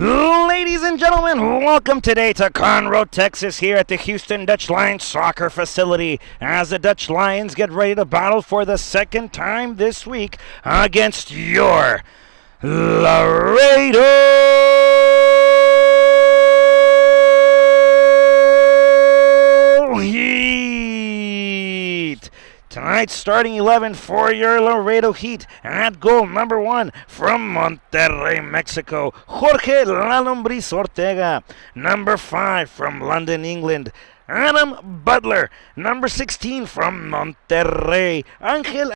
Ladies and gentlemen, welcome today to Conroe, Texas, here at the Houston Dutch Lions soccer facility as the Dutch Lions get ready to battle for the second time this week against your Laredo Heat. Tonight's starting 11 for your Laredo Heat. At goal, number 1 from Monterrey, Mexico, Jorge La Lombriz Ortega. Number 5 from London, England, Adam Butler. Number 16 from Monterrey, Angel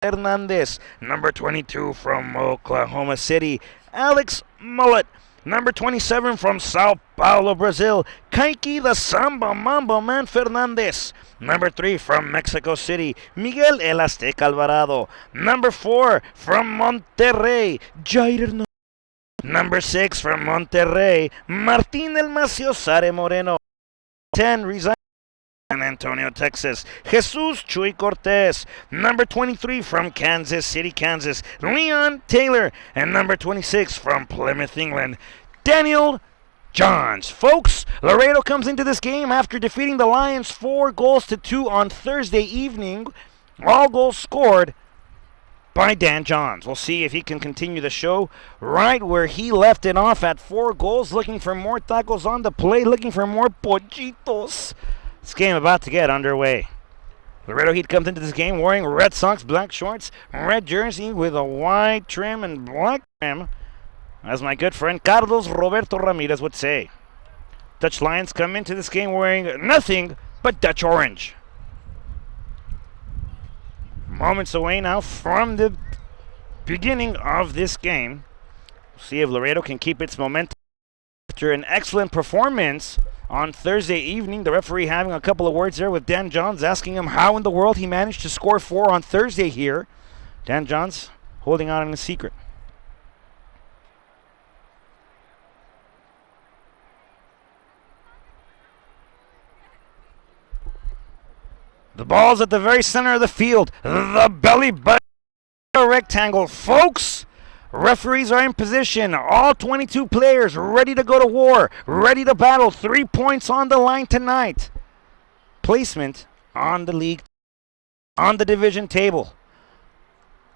Hernandez. Number 22 from Oklahoma City, Alex Mullet. Number 27 from Sao Paulo, Brazil, Kaiki the Samba Mambo Man Fernandez. Number 3 from Mexico City, Miguel El Azteca Alvarado. Number 4 from Monterrey, Jair. Number 6 from Monterrey, Martín El Maciosare Moreno. 10 resigns San Antonio, Texas, Jesus Chuy Cortez. Number 23 from Kansas City, Kansas, Leon Taylor. And number 26 from Plymouth, England, Daniel Johns. Folks, Laredo comes into this game after defeating the Lions 4-2 on Thursday evening. All goals scored by Dan Johns. We'll see if he can continue the show right where he left it off at 4 goals, looking for more tacos on the play, looking for more pollitos. This game about to get underway. Laredo Heat comes into this game wearing red socks, black shorts, red jersey with a white trim and black trim, as my good friend Carlos Roberto Ramirez would say. Dutch Lions come into this game wearing nothing but Dutch orange. Moments away now from the beginning of this game. We'll see if Laredo can keep its momentum after an excellent performance on Thursday evening. The referee having a couple of words there with Dan Johns, asking him how in the world he managed to score 4 on Thursday here. Dan Johns holding on in a secret. The ball's at the very center of the field. The belly button rectangle. Folks, referees are in position. All 22 players ready to go to war, ready to battle. 3 points on the line tonight. Placement on the league, on the division table,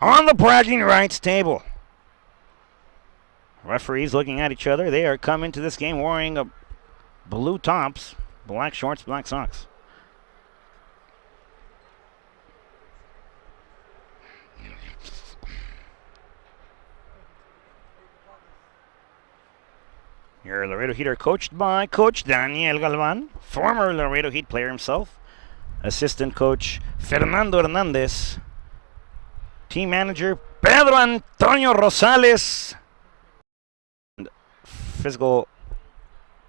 on the bragging rights table. Referees looking at each other. They are coming to this game wearing blue tops, black shorts, black socks. Your Laredo Heat are coached by Coach Daniel Galvan, former Laredo Heat player himself. Assistant coach Fernando Hernandez. Team manager Pedro Antonio Rosales. And physical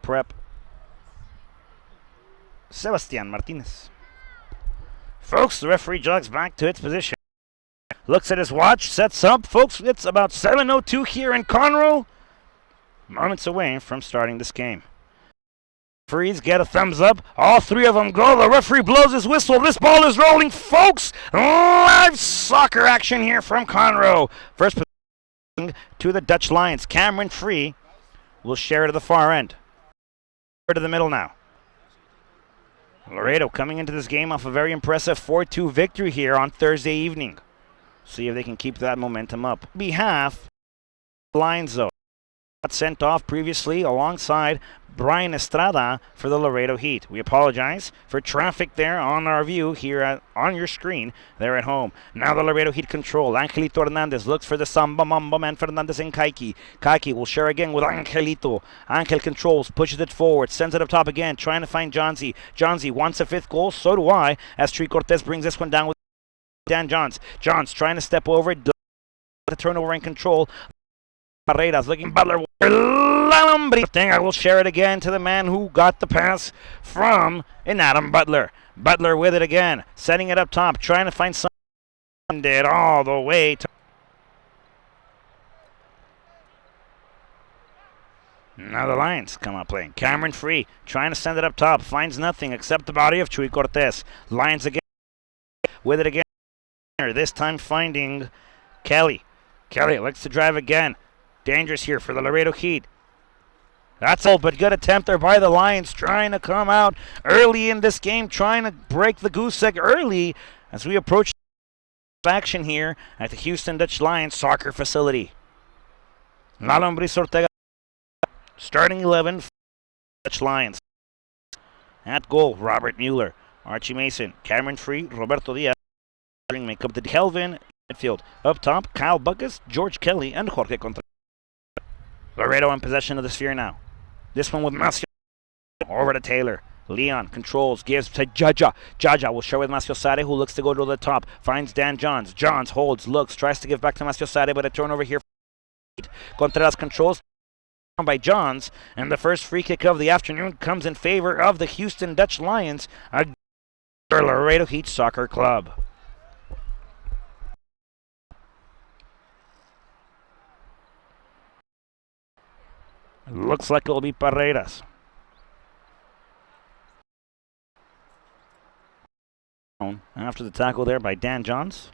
prep Sebastian Martinez. Folks, the referee jogs back to its position. Looks at his watch, sets up. Folks, it's about 7:02 here in Conroe. Moments away from starting this game. Referees get a thumbs up. All 3 of them go. The referee blows his whistle. This ball is rolling, folks. Live soccer action here from Conroe. First position to the Dutch Lions. Cameron Free will share to the far end. To the middle now. Laredo coming into this game off a very impressive 4-2 victory here on Thursday evening. See if they can keep that momentum up. Behalf Lions though. Got sent off previously alongside Brian Estrada for the Laredo Heat. We apologize for traffic there on our view here on your screen there at home. Now the Laredo Heat control. Angelito Hernandez looks for the Samba Mambo Man Fernandez and Kaiki. Kaiki will share again with Angelito. Angel controls, pushes it forward, sends it up top again, trying to find Johnsy. Johnsy wants a 5th goal, so do I, as Chuy Cortez brings this one down with Dan Johns. Johns trying to step over it, the turnover in control. Barreras looking Butler. I will share it again to the man who got the pass from Adam Butler. Butler with it again, setting it up top, trying to find someone. It all the way to. Now the Lions come out playing. Cameron Free trying to send it up top, finds nothing except the body of Chuy Cortez. Lions again with it again. This time finding Kelly. Kelly likes to drive again. Dangerous here for the Laredo Heat. That's all, but good attempt there by the Lions, trying to come out early in this game, trying to break the goose egg early as we approach action here at the Houston Dutch Lions soccer facility. La Lombriz Ortega, starting 11, Dutch Lions. At goal, Robert Mueller, Archie Mason, Cameron Free, Roberto Diaz. Make up the Kelvin midfield. Up top, Kyle Buckus, George Kelly, and Jorge Contreras. Laredo in possession of the sphere now. This one with Macio. Over to Taylor. Leon controls, gives to Jaja. Jaja will share with Macio Sade, who looks to go to the top. Finds Dan Johns. Johns holds, looks, tries to give back to Macio Sade, but a turnover here. Contreras controls by Johns, and the first free kick of the afternoon comes in favor of the Houston Dutch Lions, a Laredo Heat Soccer Club. Looks like it'll be Paredes. After the tackle there by Dan Johns.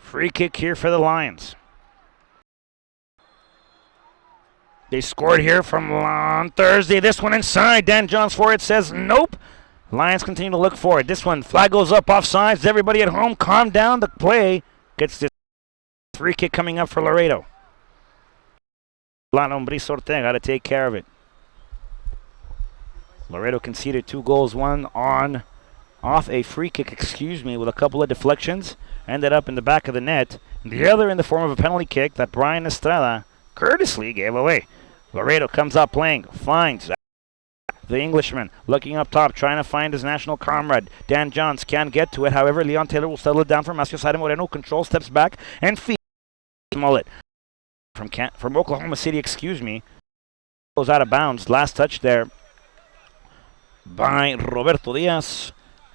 Free kick here for the Lions. They scored here from on Thursday. This one inside. Dan Johns for it says nope. Lions continue to look for it. This one, flag goes up offsides. Everybody at home, calm down. The play gets this free kick coming up for Laredo. La Lombriz Ortega got to take care of it. Laredo conceded 2 goals, one off a free kick, with a couple of deflections. Ended up in the back of the net. The other in the form of a penalty kick that Brian Estrada courteously gave away. Laredo comes up playing, finds the Englishman looking up top, trying to find his national comrade. Dan Johns can't get to it. However, Leon Taylor will settle it down for Macio Sade Moreno. Control, steps back, and feeds Mullet from Oklahoma City. Goes out of bounds. Last touch there by Roberto Diaz,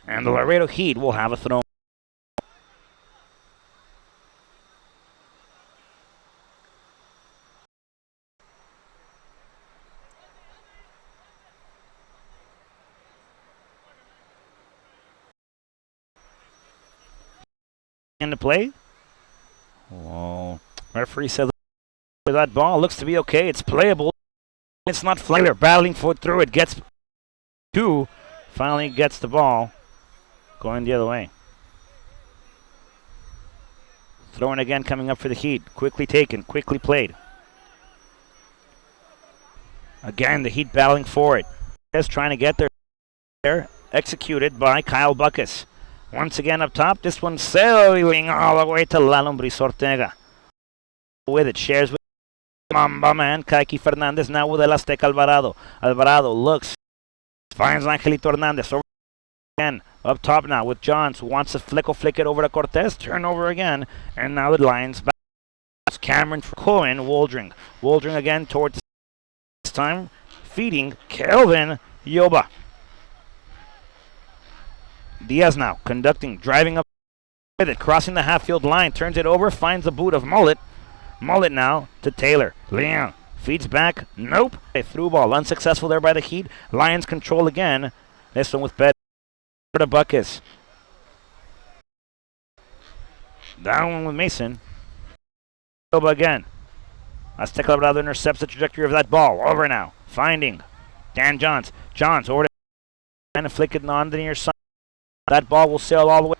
and the Laredo Heat will have a throw. Into play. Oh, referee said that ball looks to be okay. It's playable. It's not Flair battling through it. Gets 2. Finally gets the ball. Going the other way. Throwing again coming up for the Heat. Quickly taken. Quickly played. Again, the Heat battling for it. Just trying to get there. Executed by Kyle Buckus. Once again up top, this one sailing all the way to La Lombriz Ortega. With it, shares with Mamba Man, Kaiki Fernandez, now with El Azteca Alvarado. Alvarado looks, finds Angelito Hernandez. Over again, up top now with Johns, who wants to flick it over to Cortez. Turnover again, and now the Lions back. Cameron Cohen, Waldring. Waldring again towards this time, feeding Kelvin Yoba. Diaz now conducting, driving up with it, crossing the half-field line, turns it over, finds the boot of Mullet. Mullet now to Taylor. Leon feeds back. Nope. A through ball, unsuccessful there by the Heat. Lions control again. This one with Bet to Buckus. Down one with Mason. Yoba again. Azteca Alvarado intercepts the trajectory of that ball. Over now. Finding Dan Johns. Johns over to and flick it on the near side. That ball will sail all the way.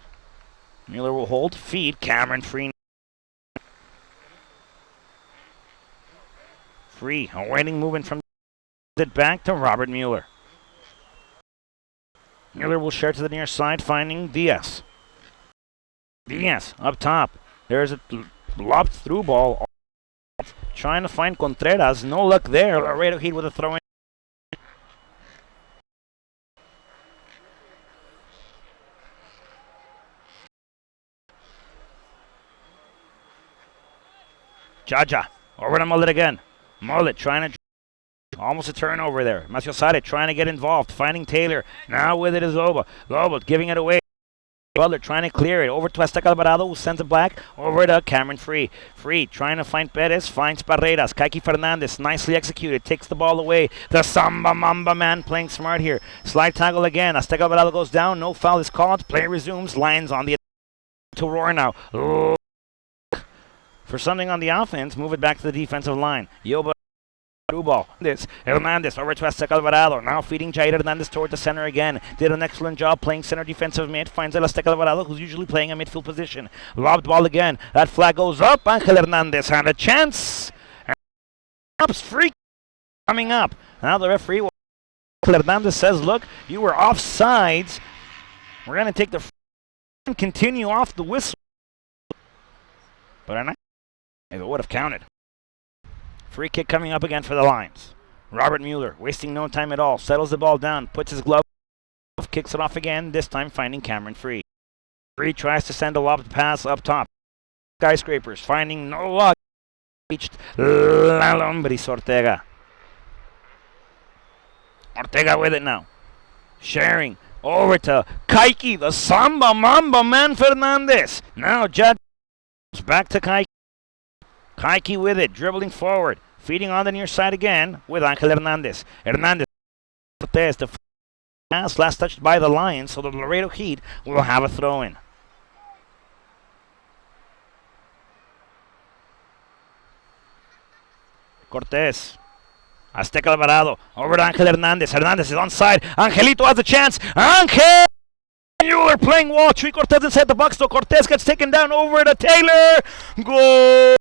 Mueller will hold. Feed. Cameron Free. Free. Awaiting movement from it back to Robert Mueller. Mueller will share to the near side, finding Diaz. Diaz up top. There's a lobbed through ball. Trying to find Contreras. No luck there. Laredo Heat with a throw in. Jaja, over to Mullet again. Mullet trying to, almost a turnover there. Macio Sade trying to get involved, finding Taylor. Now with it is Loba. Loba giving it away. Well, they're trying to clear it. Over to Azteca Alvarado, who sends it back. Over to Cameron Free. Free trying to find Perez. Finds Barreras. Kaiki Fernandez. Nicely executed. Takes the ball away. The Samba Mamba man playing smart here. Slide tackle again. Azteca Alvarado goes down. No foul is called. Play resumes. Lions on the to roar now. For something on the offense, move it back to the defensive line. Yoba. Ball. Hernandez over to Azteca Alvarado. Now feeding Jair Hernandez toward the center again. Did an excellent job playing center defensive mid. Finds Azteca Alvarado, who's usually playing a midfield position. Lobbed ball again. That flag goes up. Angel Hernandez had a chance. Ups free coming up. Now the referee, Angel Hernandez says, look, you were offsides. We're going to take the and continue off the whistle. But it would have counted. Free kick coming up again for the Lions. Robert Mueller, wasting no time at all, settles the ball down, puts his glove, kicks it off again, this time finding Cameron Free. Free tries to send a lob pass up top. Skyscrapers, finding no luck. Reached La Lombris Ortega. Ortega with it now. Sharing over to Kaiki, the Samba Mamba man Fernandez. Now Judd back to Kaiki. Kaiki with it, dribbling forward. Feeding on the near side again with Angel Hernandez. Hernandez, the pass last touched by the Lions, so the Laredo Heat will have a throw-in. Cortez. Azteca Alvarado. Over to Angel Hernandez. Hernandez is onside. Angelito has a chance. Angel! Mueller playing wall. Tree Cortez inside the box, so Cortez gets taken down over to Taylor. Goal!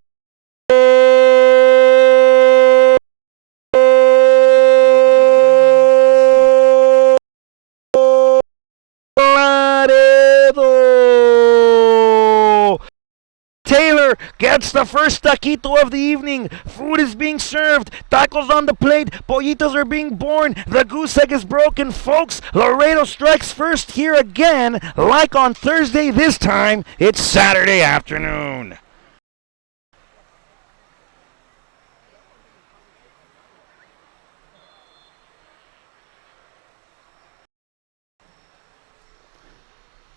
Taylor gets the first taquito of the evening. Food is being served. Tacos on the plate. Pollitos are being born. The goose egg is broken, folks. Laredo strikes first here again. Like on Thursday, this time it's Saturday afternoon.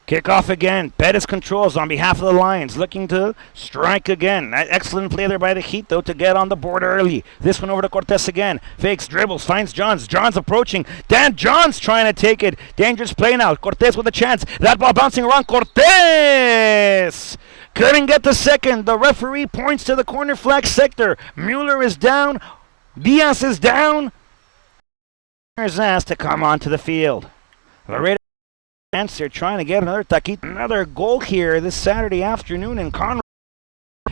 Kickoff again. Pettis controls on behalf of the Lions, looking to strike again. Excellent play there by the Heat, though, to get on the board early. This one over to Cortez again. Fakes, dribbles, finds Johns. Johns approaching. Dan Johns trying to take it. Dangerous play now. Cortez with a chance. That ball bouncing around. Cortez! Couldn't get the second. The referee points to the corner flag sector. Mueller is down. Diaz is down. There's asked to come onto the field. Laredo they're trying to get another taquito, another goal here this Saturday afternoon in Conroe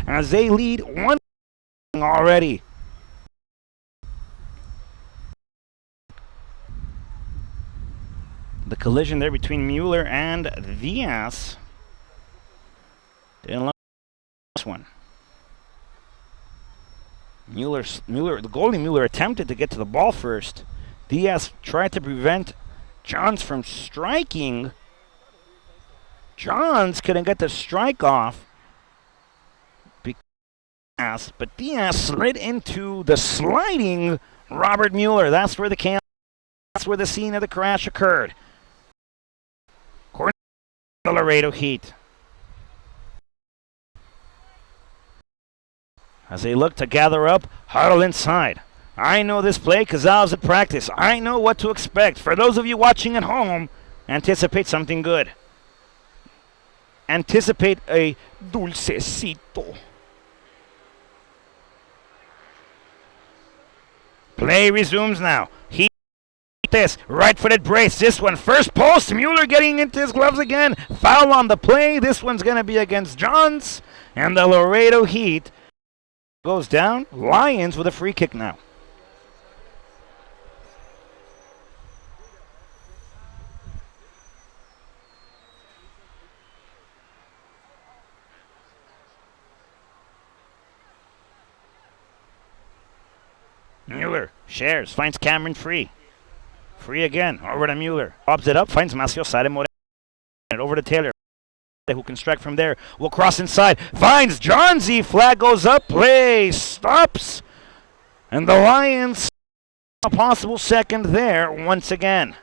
as they lead 1 already. The collision there between Mueller and Diaz. Didn't like this one. Mueller, the goalie Mueller attempted to get to the ball first. Diaz tried to prevent Johns from striking. Johns couldn't get the strike off. But Diaz slid into the sliding Robert Mueller. That's where the scene of the crash occurred. According to the Laredo Heat. As they look to gather up, huddle inside. I know this play because I was at practice. I know what to expect. For those of you watching at home, anticipate something good. Anticipate a dulcecito. Play resumes now. He this right-footed brace. This one first post. Mueller getting into his gloves again. Foul on the play. This one's going to be against Johns. And the Laredo Heat goes down. Lions with a free kick now. Mueller shares, finds Cameron Free. Free again, over to Mueller. Bobs it up, finds Macio Sade Moreno. Over to Taylor, who can strike from there. Will cross inside, finds Johnsy. Flag goes up, play stops. And the Lions, a possible second there once again.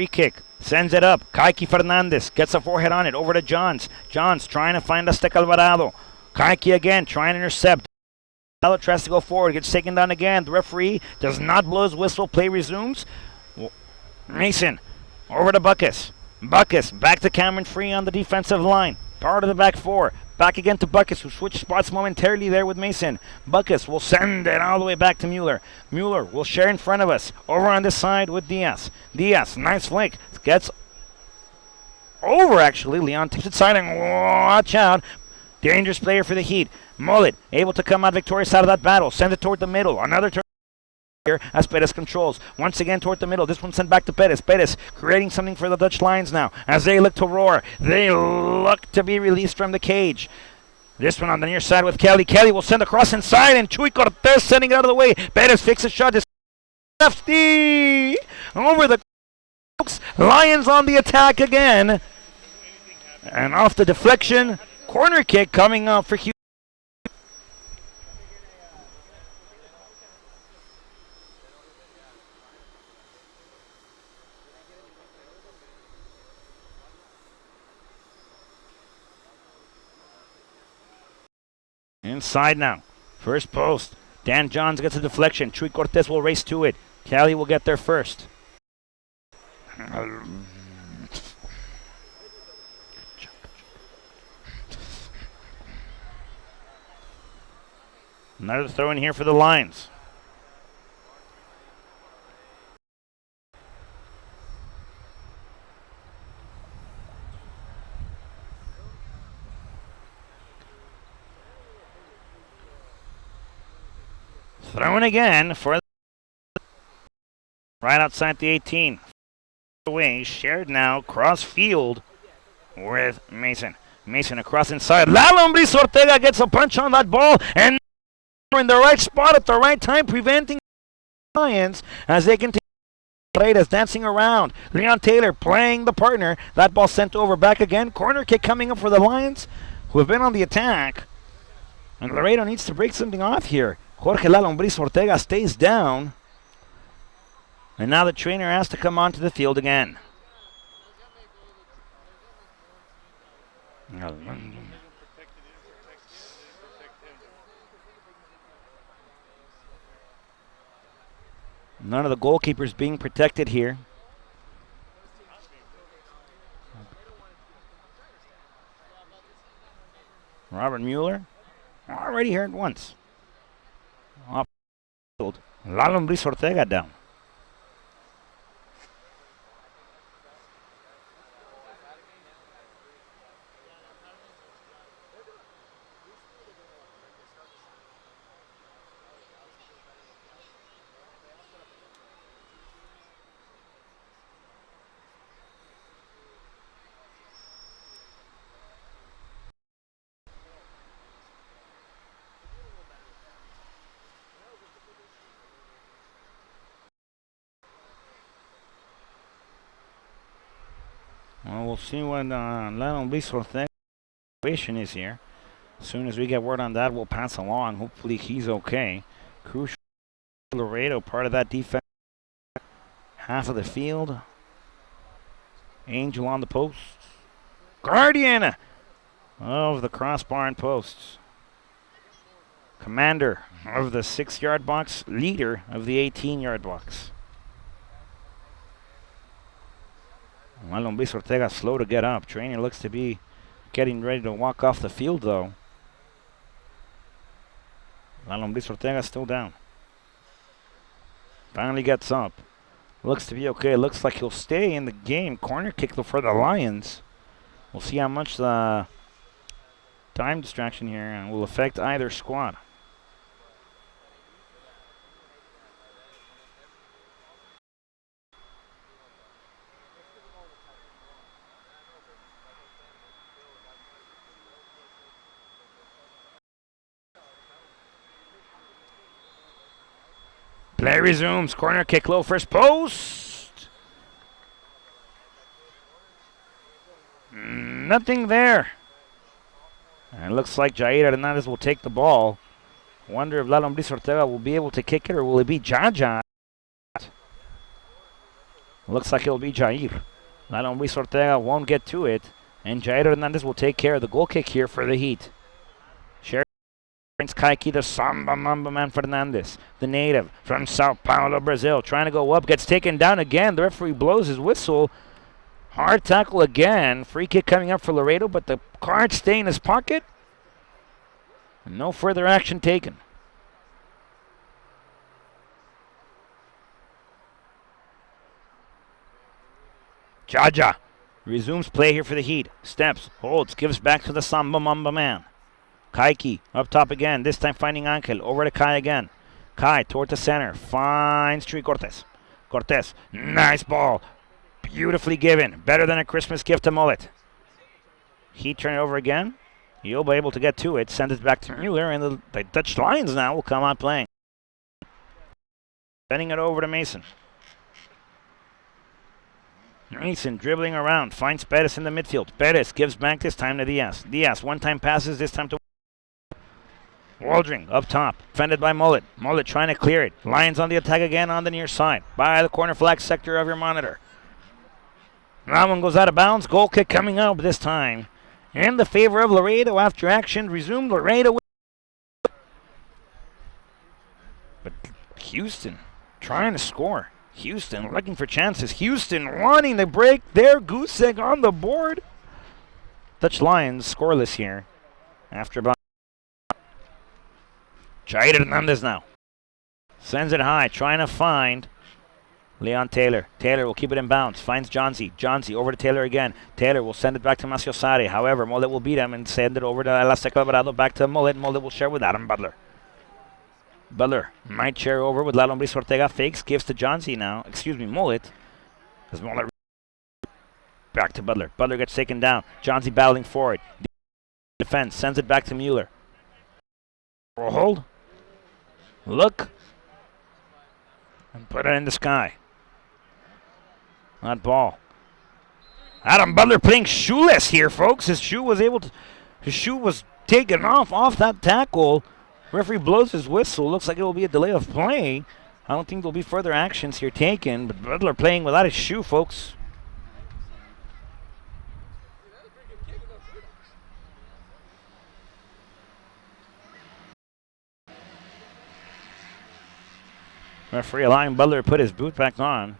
Free kick. Sends it up. Kaiki Fernandez gets a forehead on it. Over to Johns. Johns trying to find Aztec Alvarado. Kaiki again trying to intercept. Alvarado tries to go forward. Gets taken down again. The referee does not blow his whistle. Play resumes. Mason over to Buckus. Buckus back to Cameron Free on the defensive line. Part of the back four. Back again to Buckus, who switched spots momentarily there with Mason. Buckus will send it all the way back to Mueller. Mueller will share in front of us. Over on this side with Diaz. Diaz, nice flick. Gets over, actually. Leon takes it side and watch out. Dangerous player for the Heat. Mullet able to come out victorious out of that battle. Send it toward the middle. Another turn here as Perez controls. Once again toward the middle. This one sent back to Perez. Perez creating something for the Dutch Lions now as they look to roar. They look to be released from the cage. This one on the near side with Kelly. Kelly will send across inside and Chuy Cortez sending it out of the way. Perez fixes shot. This lefty over the Lions on the attack again. And off the deflection. Corner kick coming up for Hughes. Inside now. First post. Dan Johns gets a deflection. Chuy Cortez will race to it. Cali will get there first. Another throw in here for the Lions. Throwing again for right outside the 18. Away, shared now, cross field with Mason. Mason across inside. La Lombriz Ortega gets a punch on that ball and in the right spot at the right time, preventing Lions as they continue. Raiders dancing around. Leon Taylor playing the partner. That ball sent over back again. Corner kick coming up for the Lions, who have been on the attack. And Laredo needs to break something off here. Jorge La Lombriz Ortega stays down. And now the trainer has to come onto the field again. None of the goalkeepers being protected here. Robert Mueller already hurt once. Off field. La Lombriz Ortega down. Well, we'll see what La Lombriz Ortega's situation is here. As soon as we get word on that, we'll pass along. Hopefully he's okay. Crucial Laredo, part of that defense. Half of the field. Angel on the post. Guardian of the crossbar and posts. Commander of the 6-yard box. Leader of the 18-yard box. La Lombriz Ortega slow to get up. Trainer looks to be getting ready to walk off the field though. La Lombriz Ortega still down. Finally gets up. Looks to be okay. Looks like he'll stay in the game. Corner kick for the Lions. We'll see how much the time distraction here will affect either squad. Play resumes. Corner kick low. First post. Nothing there. And it looks like Jair Hernandez will take the ball. Wonder if La Lombriz Ortega will be able to kick it or will it be Jaja? Looks like it'll be Jair. Luis Ortega won't get to it. And Jair Hernandez will take care of the goal kick here for the Heat. Shares Kaiki, the Samba Mamba man Fernandez, the native from Sao Paulo, Brazil, trying to go up, gets taken down again. The referee blows his whistle. Hard tackle again. Free kick coming up for Laredo, but the card stay in his pocket. No further action taken. Jaja resumes play here for the Heat. Steps, holds, gives back to the Samba Mamba man. Kaiki up top again, this time finding Angel. Over to Kai again. Kai toward the center, finds Chuy Cortez. Cortez, nice ball. Beautifully given. Better than a Christmas gift to Mullet. Heat turn it over again. He'll be able to get to it. Send it back to Mueller, and the Dutch Lions now will come out playing. Sending it over to Mason. Mason dribbling around. Finds Perez in the midfield. Perez gives back this time to Diaz. Diaz one-time passes, this time to Waldring up top. Defended by Mullet. Mullet trying to clear it. Lions on the attack again on the near side. By the corner flag sector of your monitor. That one goes out of bounds. Goal kick coming up this time in the favor of Laredo after action. Resumed Laredo. But Houston trying to score. Houston looking for chances. Houston wanting to break their goose egg on the board. Dutch Lions scoreless here after about. Jair Hernandez now. Sends it high, trying to find Leon Taylor. Taylor will keep it in bounds. Finds Johnsy. Johnsy over to Taylor again. Taylor will send it back to Maciosari. However, Mullet will beat him and send it over to Elastic Alvarado. Back to Mullet. Mullet will share with Adam Butler. Butler might share over with Luis Ortega. Fakes, gives to Johnsy now. Excuse me, Mullet. As Mullet back to Butler. Butler gets taken down. Johnsy battling forward. Defense sends it back to Mueller. Hold. Look. And put it in the sky. That ball. Adam Butler playing shoeless here, folks. His shoe was taken off that tackle. Referee blows his whistle. Looks like it will be a delay of play. I don't think there'll be further actions here taken, but Butler playing without his shoe, folks. Referee allowing Butler to put his boot back on.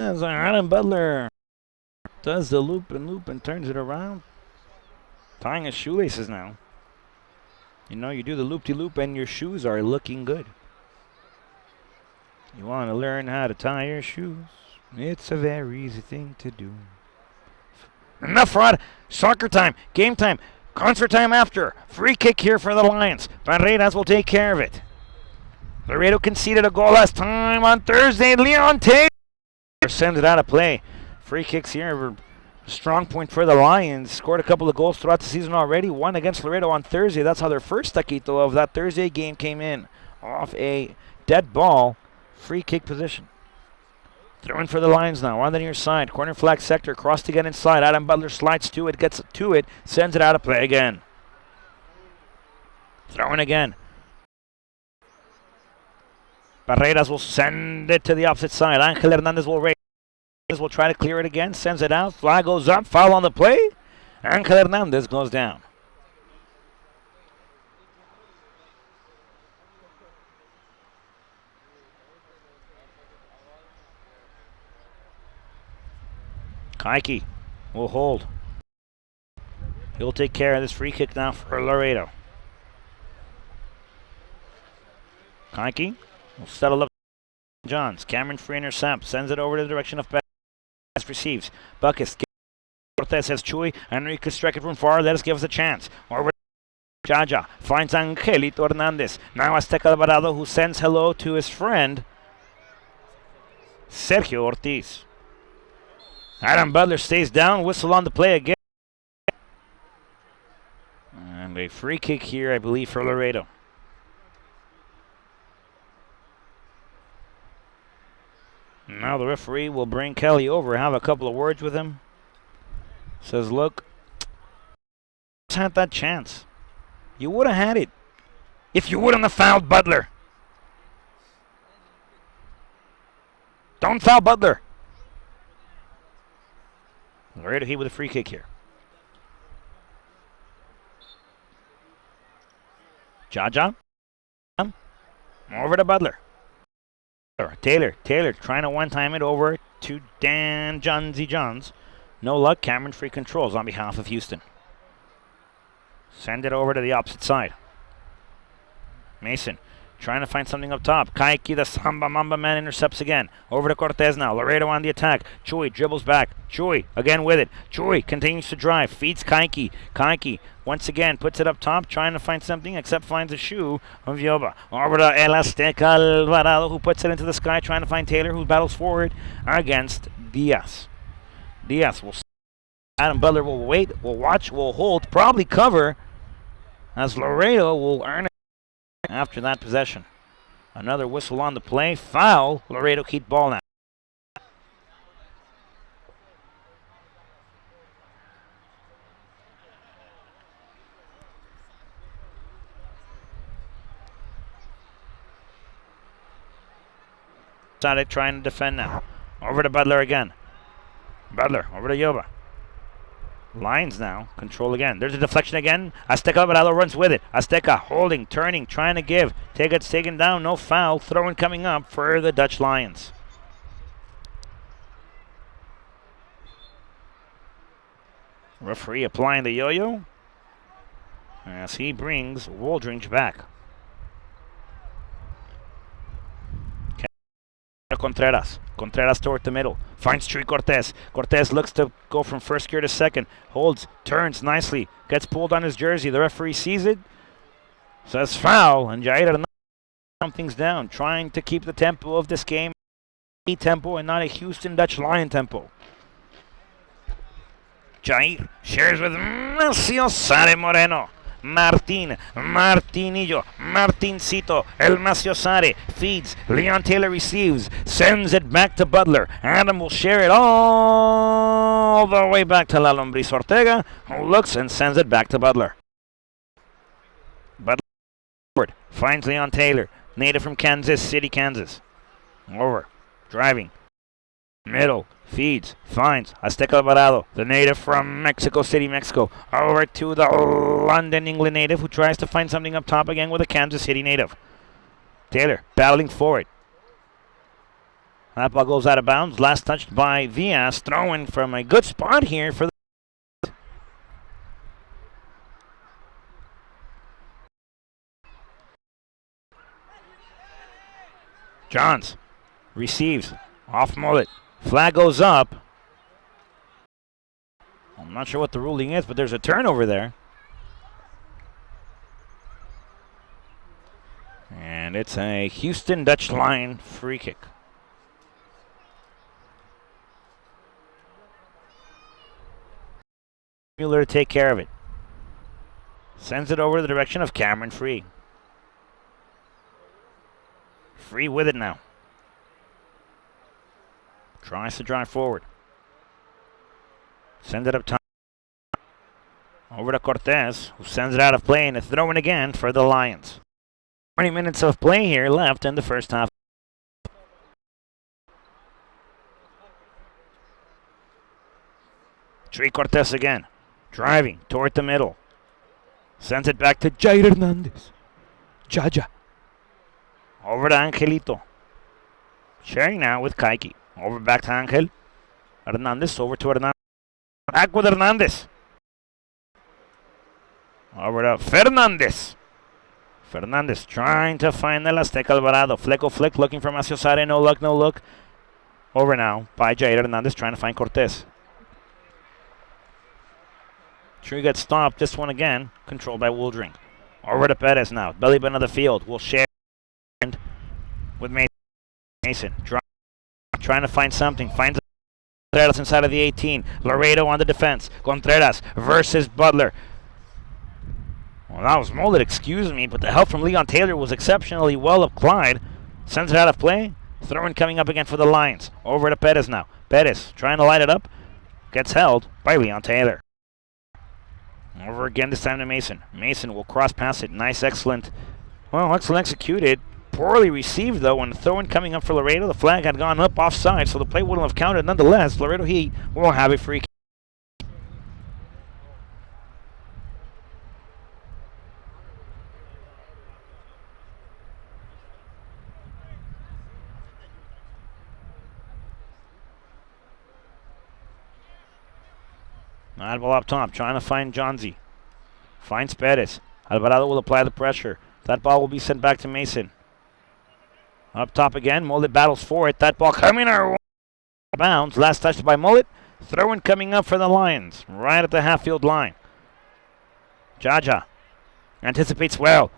As Adam Butler does the loop and turns it around. Tying his shoelaces now. You know, you do the loop-de-loop and your shoes are looking good. You want to learn how to tie your shoes? It's a very easy thing to do. Enough fraud. Soccer time. Game time. Concert time after. Free kick here for the Lions. Barreras will take care of it. Laredo conceded a goal last time on Thursday. Leon Taylor sends it out of play. Free kicks here. Strong point for the Lions. Scored a couple of goals throughout the season already. One against Laredo on Thursday. That's how their first taquito of that Thursday game came in. Off a dead ball. Free kick position. Throwing for the Lions now. On the near side. Corner flag sector. Crossed to get inside. Adam Butler slides to it. Gets to it. Sends it out of play again. Throwing again. Barreras will send it to the opposite side. Angel Hernandez will raise. Will try to clear it again. Sends it out. Flag goes up. Foul on the play. Angel Hernandez goes down. Kaiki will hold. He'll take care of this free kick now for Laredo. Kaiki will settle up. Johns. Cameron free intercept. Sends it over to the direction of Perez. Receives. Buckus. Cortez has Chuy. Enrique strike it from far. Let us give us a chance. Over. Jaja finds Angelito Hernandez. Now Azteca Alvarado, who sends hello to his friend Sergio Ortiz. Adam Butler stays down. Whistle on the play again. A free kick here, I believe, for Laredo. Now the referee will bring Kelly over, have a couple of words with him. Says, look, had that chance. You would have had it if you wouldn't have fouled Butler. Don't foul Butler. Laredo Heat with a free kick here. Jaja. Over to Butler. Taylor trying to one-time it over to Dan Johns. No luck. Cameron free controls on behalf of Houston. Send it over to the opposite side. Mason trying to find something up top. Kaiki, the Samba Mamba man, intercepts again. Over to Cortez now. Laredo on the attack. Chui dribbles back. Chui again with it. Chui continues to drive. Feeds Kaiki. Kaiki once again puts it up top, trying to find something, except finds a shoe of Yoba. Over to El Azteca Alvarado, who puts it into the sky, trying to find Taylor, who battles forward against Diaz. Diaz will. Adam Butler will wait, will watch, will hold, probably cover, as Laredo will earn it after that possession. Another whistle on the play. Foul. Laredo Heat ball now. Started trying to defend now. Over to Butler again. Butler over to Yoba. Lions now control again. There's a deflection again. Azteca Alvarado runs with it. Azteca holding, turning, trying to give. Gets taken down. No foul. Throwing coming up for the Dutch Lions. Referee applying the yo-yo as he brings Waldrinch back. Contreras. Contreras toward the middle. Finds Tree Cortez. Cortez looks to go from first gear to second. Holds. Turns nicely. Gets pulled on his jersey. The referee sees it. Says foul. And Jair calms things down. Trying to keep the tempo of this game. A tempo and not a Houston Dutch Lion tempo. Jair shares with Marcio Sare Moreno. Martinillo, Martincito, El Maciosare feeds, Leon Taylor receives, sends it back to Butler. Adam will share it all the way back to La Lombriz Ortega, who looks and sends it back to Butler. Butler finds Leon Taylor, native from Kansas City, Kansas. Over, driving, middle, feeds, finds Azteca Alvarado, the native from Mexico City, Mexico. Over to the London, England native, who tries to find something up top again with a Kansas City native. Taylor battling for it. That ball goes out of bounds. Last touched by Diaz, throwing from a good spot here for the. Johns receives off mullet. Flag goes up. I'm not sure what the ruling is, but there's a turnover there. And it's a Houston Dutch Lion free kick. Mueller to take care of it. Sends it over the direction of Cameron Free. Free with it now. Tries to drive forward. Send it up top. Over to Cortez, who sends it out of play, and it's thrown again for the Lions. 20 minutes of play here left in the first half. Tree Cortez again. Driving toward the middle. Sends it back to Jair Hernandez. Jaja. Over to Angelito. Sharing now with Kaiki. Over back to Angel. Hernandez over to Hernandez. Back with Hernandez. Over to Fernandez. Fernandez trying to find El Azteca Alvarado. Fleco flick looking for Maciosare. No luck, no look. Over now by Jair Hernandez trying to find Cortez. Tree gets stopped. This one again. Controlled by Wooldring. Over to Perez now. Belly button of the field. Will share with Mason. Mason trying to find something. Finds Contreras inside of the 18. Laredo on the defense. Contreras versus Butler. Well, that was Mullet, excuse me, but the help from Leon Taylor was exceptionally well applied. Sends it out of play. Throw-in coming up again for the Lions. Over to Pettis now. Pettis trying to light it up. Gets held by Leon Taylor. Over again this time to Mason. Mason will cross pass it. Nice, excellent. Well, excellent executed. Poorly received, though, when the throw-in coming up for Laredo. The flag had gone up offside, so the play wouldn't have counted. Nonetheless, Laredo Heat will have a free kick. Ball up top, trying to find Johnsy. Finds Pettis. Alvarado will apply the pressure. That ball will be sent back to Mason. Up top again, Mullet battles for it. That ball coming our way. Bounds, last touched by Mullet. Throw-in coming up for the Lions, right at the half-field line. Jaja anticipates well.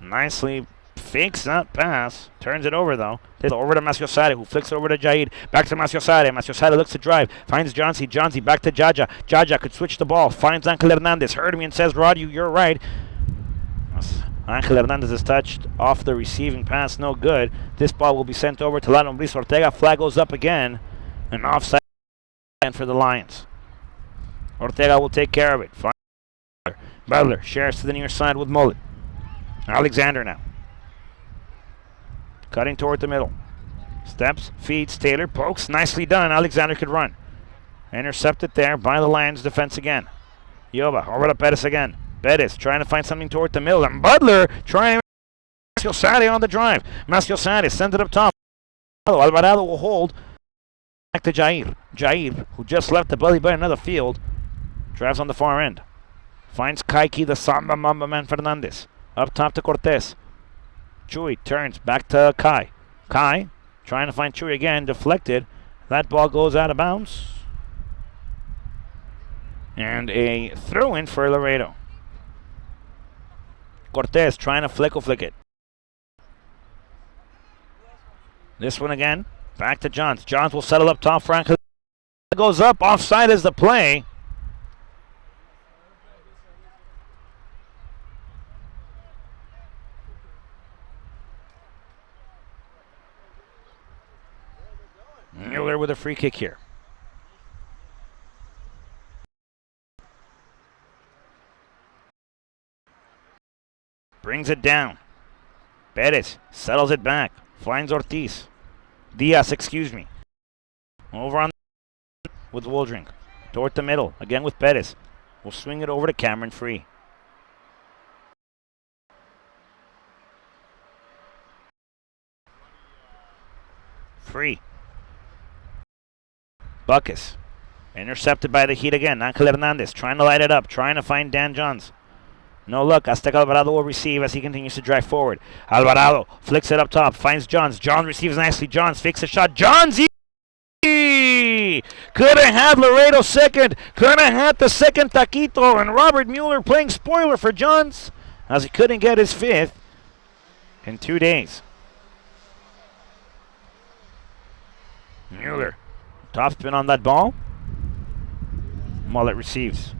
Nicely fakes that pass. Turns it over, though. Over to Maciosare, who flicks it over to Jair. Back to Maciosare. Maciosare looks to drive. Finds Johnsy. Johnsy back to Jaja. Jaja could switch the ball. Finds Angel Hernandez. Heard me and says, Rod, you're right. Angel Hernandez is touched off the receiving pass. No good. This ball will be sent over to Lalombris Ortega. Flag goes up again. An offside for the Lions. Ortega will take care of it. Butler shares to the near side with Mullet. Alexander now. Cutting toward the middle. Steps, feeds, Taylor, pokes. Nicely done. Alexander could run. Intercepted there by the Lions defense again. Yoba over to Pettis again. Pettis trying to find something toward the middle. And Butler trying to Maciosare on the drive. Maciosare sends it up top. Alvarado will hold. Back to Jair. Jair, who just left the belly by another field, drives on the far end. Finds Kaiki, the Samba Mamba man Fernandez. Up top to Cortez. Chuy turns back to Kai. Kai trying to find Chuy again, deflected. That ball goes out of bounds. And a throw-in for Laredo. Cortez trying to flick it. This one again. Back to Johns. Johns will settle up top. Frank goes up. Offside is the play. Mueller with a free kick here. Brings it down. Perez settles it back. Finds Ortiz. Diaz, excuse me. Over on with Woldring. Toward the middle. Again with Perez. We'll swing it over to Cameron Free. Free. Buckus. Intercepted by the Heat again. Angel Hernandez trying to light it up. Trying to find Dan Johns. No luck. Azteca Alvarado will receive as he continues to drive forward. Alvarado flicks it up top. Finds Johns. Johns receives nicely. Johns fakes a shot. Johns! Could have had Laredo second. Could have had the second taquito. And Robert Mueller playing spoiler for Johns as he couldn't get his fifth in 2 days. Mueller. Top spin on that ball. Mullet receives.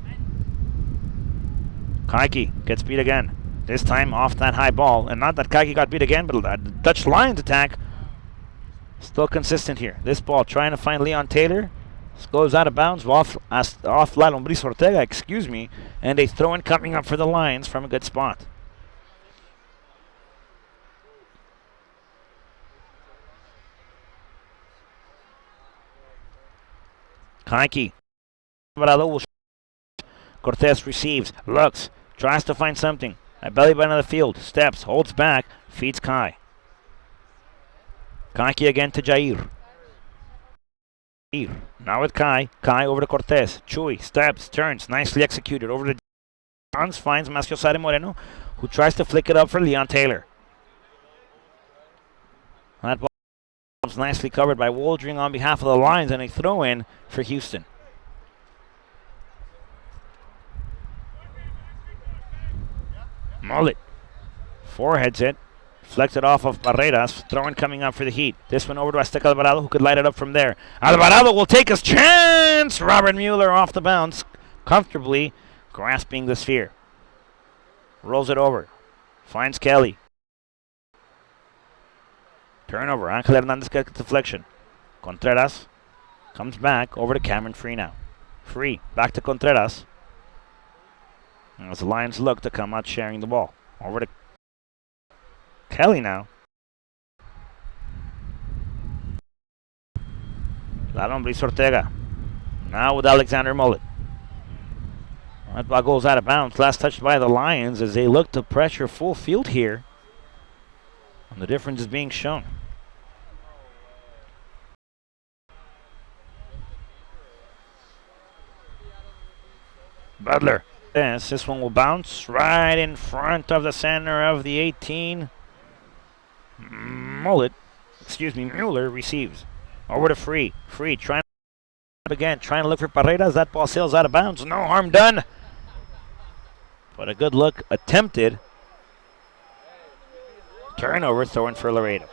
Kaiki gets beat again. This time off that high ball. And not that Kaiki got beat again, but the Dutch Lions attack still consistent here. This ball trying to find Leon Taylor. This goes out of bounds off Lalombris Ortega, excuse me. And a throw-in coming up for the Lions from a good spot. Kaiki. Cortez receives, looks, tries to find something. A belly button of the field, steps, holds back, feeds Kai. Kaiki again to Jair. Now with Kai. Kai over to Cortez. Chuy steps, turns, nicely executed. Over to Johns, finds Maciosare Moreno, who tries to flick it up for Leon Taylor. That ball is nicely covered by Woldring on behalf of the Lions, and a throw-in for Houston. Mullet foreheads it, flecks it off of Barreras, throwing coming up for the Heat. This one over to Azteca Alvarado, who could light it up from there. Alvarado will take his chance. Robert Mueller off the bounce, comfortably grasping the sphere. Rolls it over. Finds Kelly. Turnover. Angel Hernandez gets deflection. Contreras comes back over to Cameron Free now. Free. Back to Contreras. As the Lions look to come out sharing the ball. Over to Kelly now. Ortega. Now with Alexander Mullet. That ball goes out of bounds. Last touched by the Lions as they look to pressure full field here. And the difference is being shown. Butler. Yes, this one will bounce right in front of the center of the 18. Mueller receives. Over to Free. Free trying again, trying to look for Paredes. That ball sails out of bounds. No harm done. But a good look attempted. Turnover thrown for Laredo.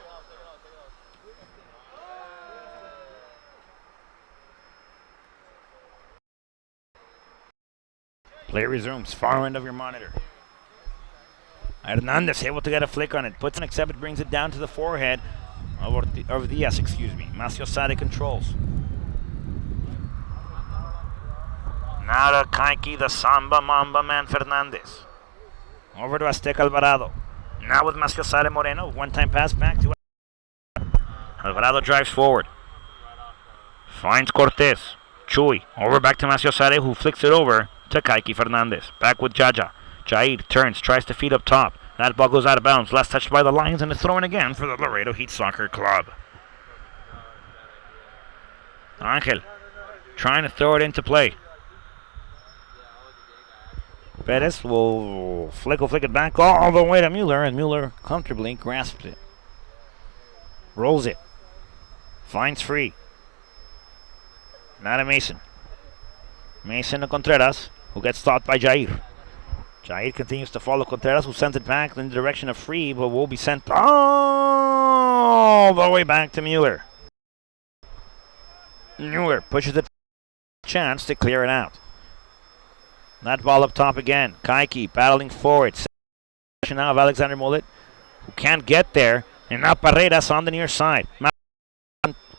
Play resumes. Far end of your monitor. Hernandez able to get a flick on it. Puts an accept, brings it down to the forehead of Diaz, Macio Sade controls. Now to Kaiki, the Samba Mamba man Fernandez. Over to Azteca Alvarado. Now with Macio Sade Moreno. One-time pass back to Alvarado drives forward. Finds Cortez. Chuy. Over back to Macio Sade, who flicks it over to Kaiki Fernandez. Back with Jaja. Jair turns, tries to feed up top. That ball goes out of bounds. Last touched by the Lions, and it's thrown again for the Laredo Heat Soccer Club. Angel trying to throw it into play. Perez will flick it back all the way to Mueller, and Mueller comfortably grasps it. Rolls it. Finds Free. Now to Mason. Mason to Contreras, who gets stopped by Jair. Jair continues to follow Contreras, who sends it back in the direction of Free, but will be sent all the way back to Mueller. Mueller pushes it, chance to clear it out. That ball up top again. Kaiki battling forward. Now of Alexander Mullet, who can't get there, and now Paredes on the near side.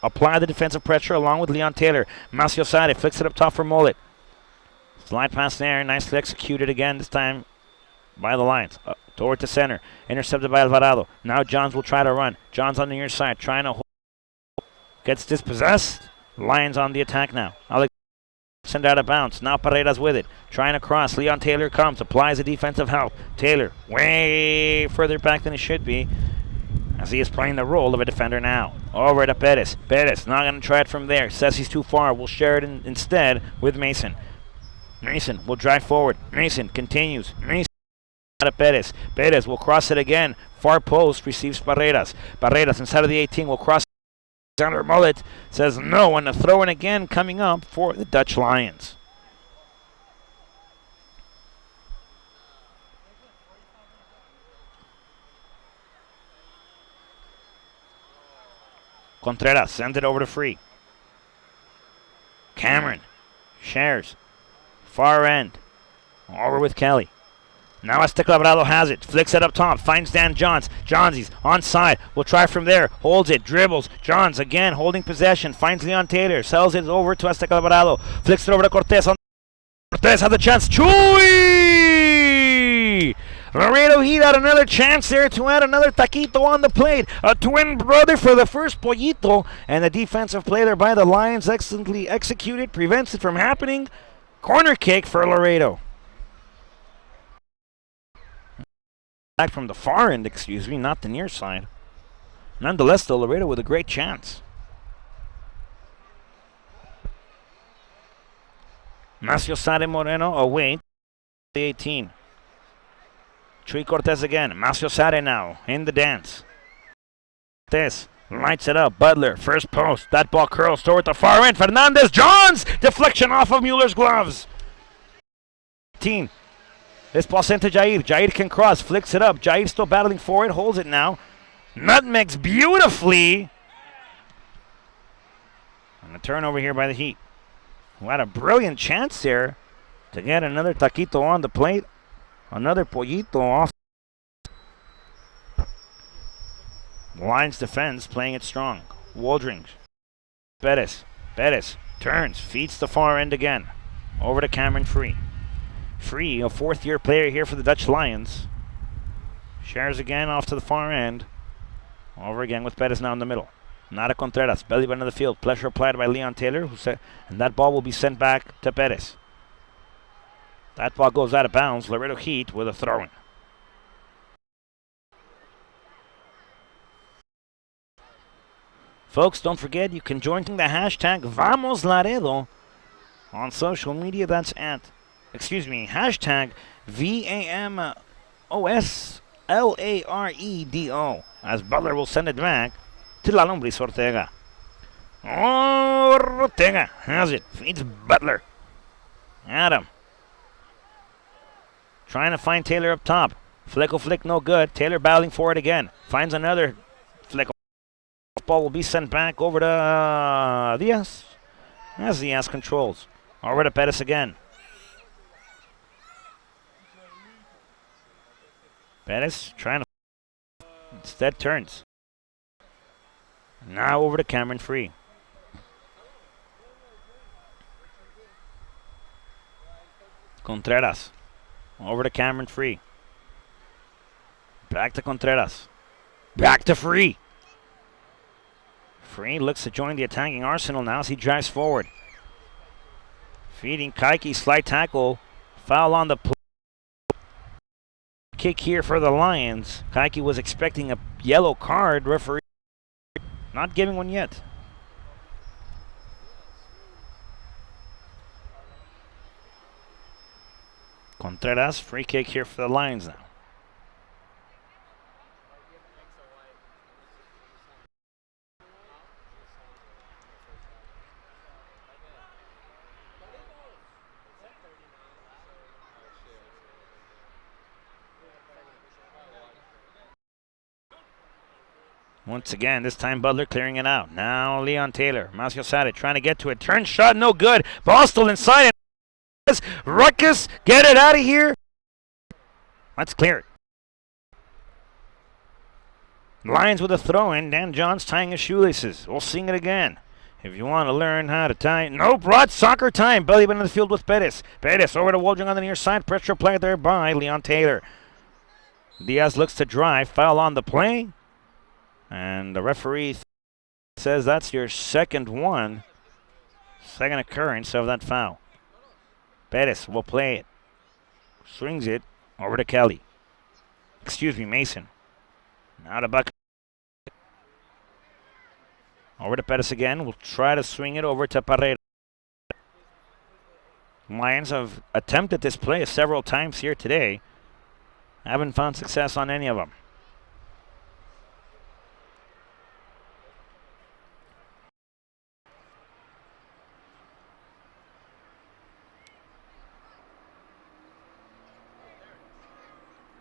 Apply the defensive pressure along with Leon Taylor. Macio Sade flicks it up top for Mullet. Slide pass there, nicely executed again, this time by the Lions. Toward the center, intercepted by Alvarado. Now Johns will try to run. Johns on the near side, trying to hold. Gets dispossessed. Lions on the attack now. Alex send out of bounds. Now Paredes with it. Trying to cross. Leon Taylor comes, applies a defensive help. Taylor way further back than he should be, as he is playing the role of a defender now. Over to Perez. Perez not going to try it from there. Says he's too far. We'll share it instead with Mason. Mason will drive forward. Mason continues. Mason to Perez. Perez will cross it again. Far post receives Paredes. Paredes inside of the 18 will cross. Alexander Mullet says no, and a throw in again coming up for the Dutch Lions. Contreras sends it over to Free. Cameron shares. Far end. Over with Kelly. Now Azteca Alvarado has it. Flicks it up top. Finds Dan Johns. Johnsy's onside. Will try from there. Holds it. Dribbles. Johns again holding possession. Finds Leon Taylor. Sells it over to Azteca Alvarado. Flicks it over to Cortez. Cortez has the chance. Chuy! Laredo Heat had another chance there to add another taquito on the plate. A twin brother for the first pollito. And the defensive play there by the Lions excellently executed. Prevents it from happening. Corner kick for Laredo. Back from the far end, not the near side. Nonetheless, though, Laredo with a great chance. Macio Sade Moreno away. The 18. Chuy Cortez again. Macio Sade now in the dance. Cortez lights it up. Butler, first post. That ball curls toward the far end. Fernandez, Johns! Deflection off of Mueller's gloves. 18. This ball sent to Jair. Jair can cross, flicks it up. Jair still battling for it, holds it now. Nutmegs beautifully. And a turnover here by the Heat, who had a brilliant chance there to get another taquito on the plate. Another pollito off. Lions defense playing it strong. Waldring. Bettis. Bettis turns. Feeds the far end again. Over to Cameron Free. Free, a fourth-year player here for the Dutch Lions. Shares again off to the far end. Over again with Bettis now in the middle. Nada Contreras. Belly button of the field. Pressure applied by Leon Taylor. And that ball will be sent back to Bettis. That ball goes out of bounds. Laredo Heat with a throw-in. Folks, don't forget you can join the hashtag Vamos Laredo on social media. That's hashtag VAMOSLAREDO, as Butler will send it back to La Lombris Ortega. Ortega has it. Feeds Butler. Adam. Trying to find Taylor up top. Flick, no good. Taylor battling for it again. Finds another flick. Ball will be sent back over to Diaz. As Diaz controls. Over to Pettis again. Pettis trying to instead turns. Now over to Cameron Free. Contreras. Over to Cameron Free. Back to Contreras. Back to Free. Free looks to join the attacking arsenal now as he drives forward. Feeding Kaiki, slight tackle. Foul on the play. Kick here for the Lions. Kaiki was expecting a yellow card. Referee not giving one yet. Contreras, free kick here for the Lions now. Once again, this time Butler clearing it out. Now Leon Taylor. Masio Sade trying to get to it. Turn shot, no good. Ball still inside. Ruckus, get it out of here. Let's clear it. Lions with a throw-in. Dan Johns tying his shoelaces. We'll sing it again. If you want to learn how to tie. Nope, Rod, soccer time. Belly button in the field with Pettis. Pettis over to Waldring on the near side. Pressure play there by Leon Taylor. Diaz looks to drive. Foul on the play. And the referee says that's your second occurrence of that foul. Pettis will play it. Swings it over to Kelly. Mason. Now to Buck. Over to Pettis again. We'll try to swing it over to Parreira. Lions have attempted this play several times here today. Haven't found success on any of them.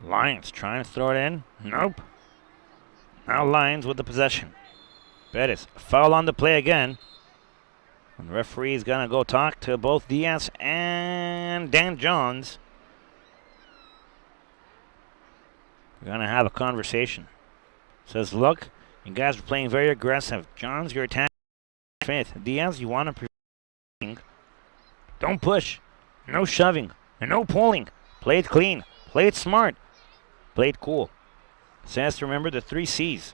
Lions trying to throw it in. Nope. Now Lions with the possession. Bettis, foul on the play again. And the referee is going to go talk to both Diaz and Dan Johns. We're going to have a conversation. Says, look, you guys are playing very aggressive. Johns, you're attacking fifth. Diaz, you want to don't push. No shoving. And no pulling. Play it clean. Play it smart. Play it cool. Says to remember the 3 C's.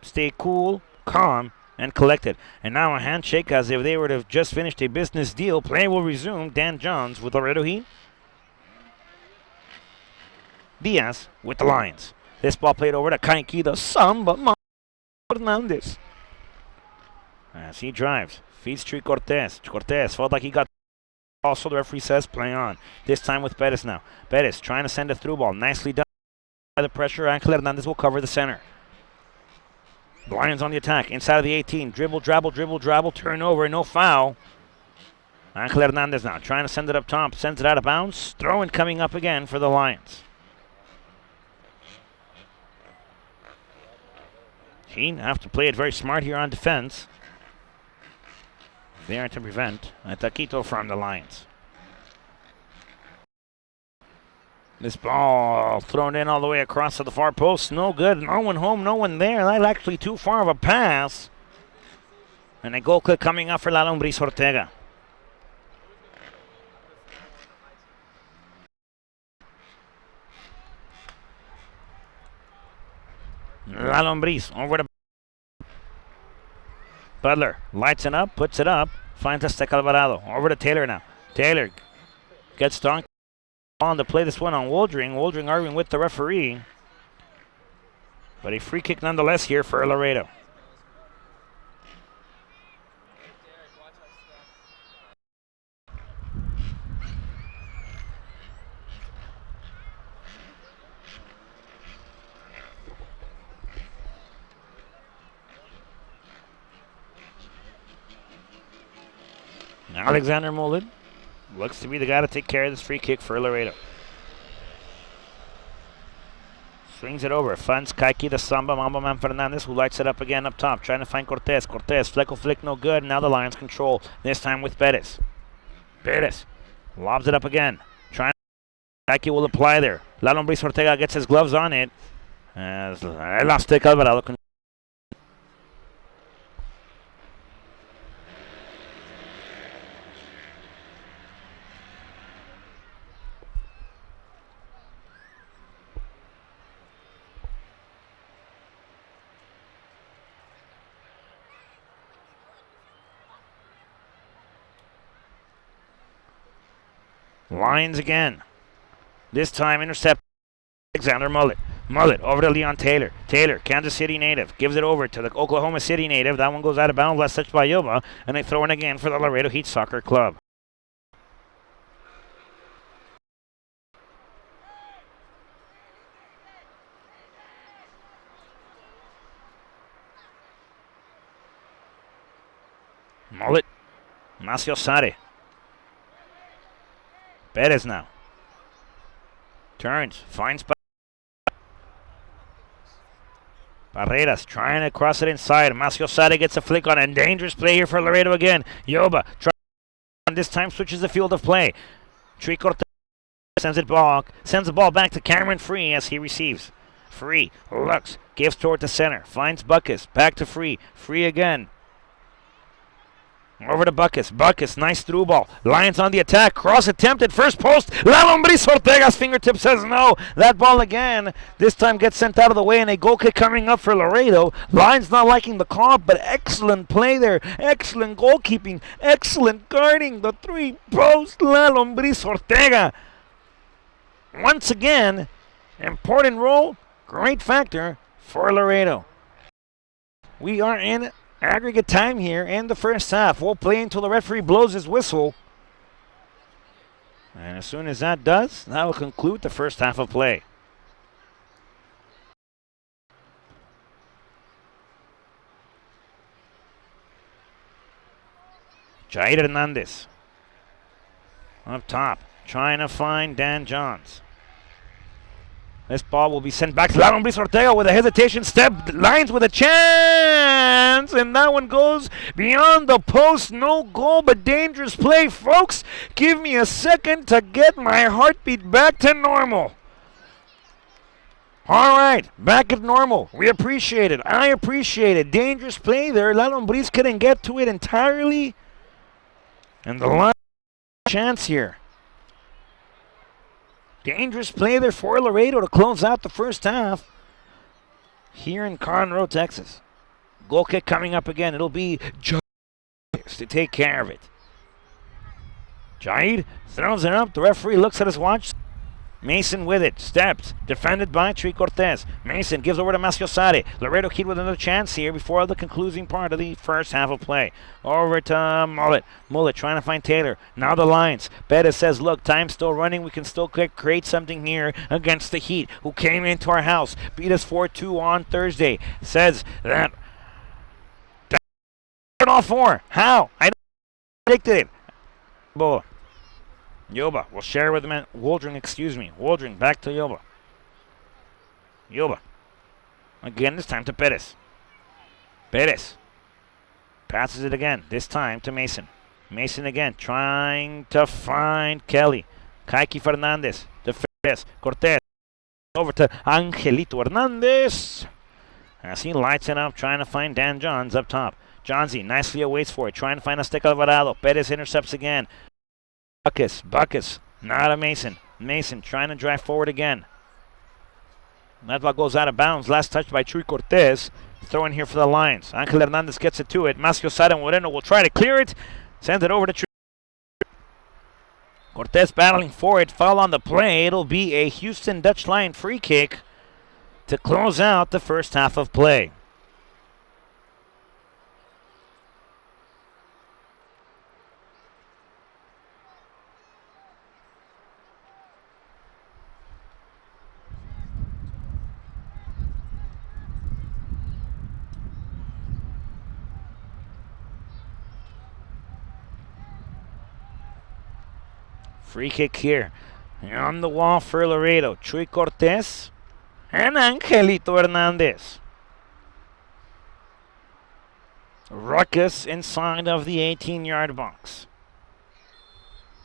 Stay cool, calm, and collected. And now a handshake as if they were to have just finished a business deal. Play will resume. Dan Johns with Laredo Heat. Diaz with the Lions. This ball played over to Kaiki, the Samba Hernandez. As he drives. Feeds to Cortez. Cortez felt like he got. Also, the referee says play on. This time with Pettis now. Pettis trying to send a through ball. Nicely done. By the pressure, Angel Hernandez will cover the center. The Lions on the attack. Inside of the 18. Dribble, turnover, no foul. Angel Hernandez now trying to send it up top. Sends it out of bounds. Throw-in coming up again for the Lions. Heat have to play it very smart here on defense. There to prevent a taquito from the Lions. This ball thrown in all the way across to the far post. No good. No one home, no one there. That's actually too far of a pass. And a goal kick coming up for La Lombriz Ortega. La Lombriz over to Butler. Lights it up, puts it up. Finds Azteca Alvarado. Over to Taylor now. Taylor gets Don on to play this one on Woldring. Woldring arguing with the referee. But a free kick nonetheless here for Laredo. Alexander Mullen looks to be the guy to take care of this free kick for Laredo. Swings it over, finds Kaiki the Samba, Mambo Man Fernandez, who lights it up again up top, trying to find Cortez. Cortez, fleckle flick, no good. Now the Lions control, this time with Perez. Perez lobs it up again. Kaiki will apply there. La Lombriz Ortega gets his gloves on it. As El Azteca Alvarado. Lions again. This time intercept Alexander Mullet. Mullet over to Leon Taylor. Taylor, Kansas City native, gives it over to the Oklahoma City native. That one goes out of bounds, last touched by Yoba, and they throw in again for the Laredo Heat Soccer Club. Mullet. Macio Sade. Perez now. Turns, finds Barreras trying to cross it inside. Macio Sade gets a flick on it. Dangerous play here for Laredo again. Yoba this time switches the field of play. Tree Cortez sends the ball back to Cameron Free as he receives. Free looks, gives toward the center, finds Buckus, back to Free. Free again. Over to Buckus. Buckus, nice through ball. Lions on the attack. Cross attempted. First post. La Lombriz Ortega's fingertip says no. That ball again. This time gets sent out of the way, and a goal kick coming up for Laredo. Lions not liking the call, but excellent play there. Excellent goalkeeping. Excellent guarding. The three post. La Lombriz Ortega. Once again, important role. Great factor for Laredo. We are in aggregate time here in the first half. We'll play until the referee blows his whistle. And as soon as that does, that will conclude the first half of play. Jair Hernandez up top, trying to find Dan Johns. This ball will be sent back to La Lombriz Ortega with a hesitation step. Lions with a chance. And that one goes beyond the post. No goal, but dangerous play. Folks, give me a second to get my heartbeat back to normal. All right, back at normal. We appreciate it. I appreciate it. Dangerous play there. La Lombriz couldn't get to it entirely. And the Lions chance here. Dangerous play there for Laredo to close out the first half here in Conroe, Texas. Goal kick coming up again. It'll be Jair to take care of it. Jair throws it up. The referee looks at his watch. Mason with it. Steps. Defended by Tree Cortez. Mason gives over to Macio Sade. Laredo Heat with another chance here before the concluding part of the first half of play. Over to Mullet. Mullet trying to find Taylor. Now the Lions. Bettis says, look, time's still running. We can still create something here against the Heat, who came into our house. Beat us 4-2 on Thursday. Says that all four. How? I predicted it. Boa. Yoba will share with him. Woldring, Woldring back to Yoba. Yoba. Again, this time to Perez. Perez. Passes it again. This time to Mason. Mason again, trying to find Kelly. Kaiki Fernandez. Cortez over to Angelito Hernandez. As he lights it up, trying to find Dan Johns up top. Johnsy nicely awaits for it, trying to find a stick Alvarado. Perez intercepts again. Buckus, not a Mason. Mason trying to drive forward again. That ball goes out of bounds. Last touch by Chuy Cortez. Throw in here for the Lions. Angel Hernandez gets it to it. Mascio Sada Moreno will try to clear it. Sends it over to Chuy. Cortez battling for it. Foul on the play. It'll be a Houston Dutch Lion free kick to close out the first half of play. Free kick here. On the wall for Laredo. Chuy Cortez and Angelito Hernandez. Ruckus inside of the 18-yard box.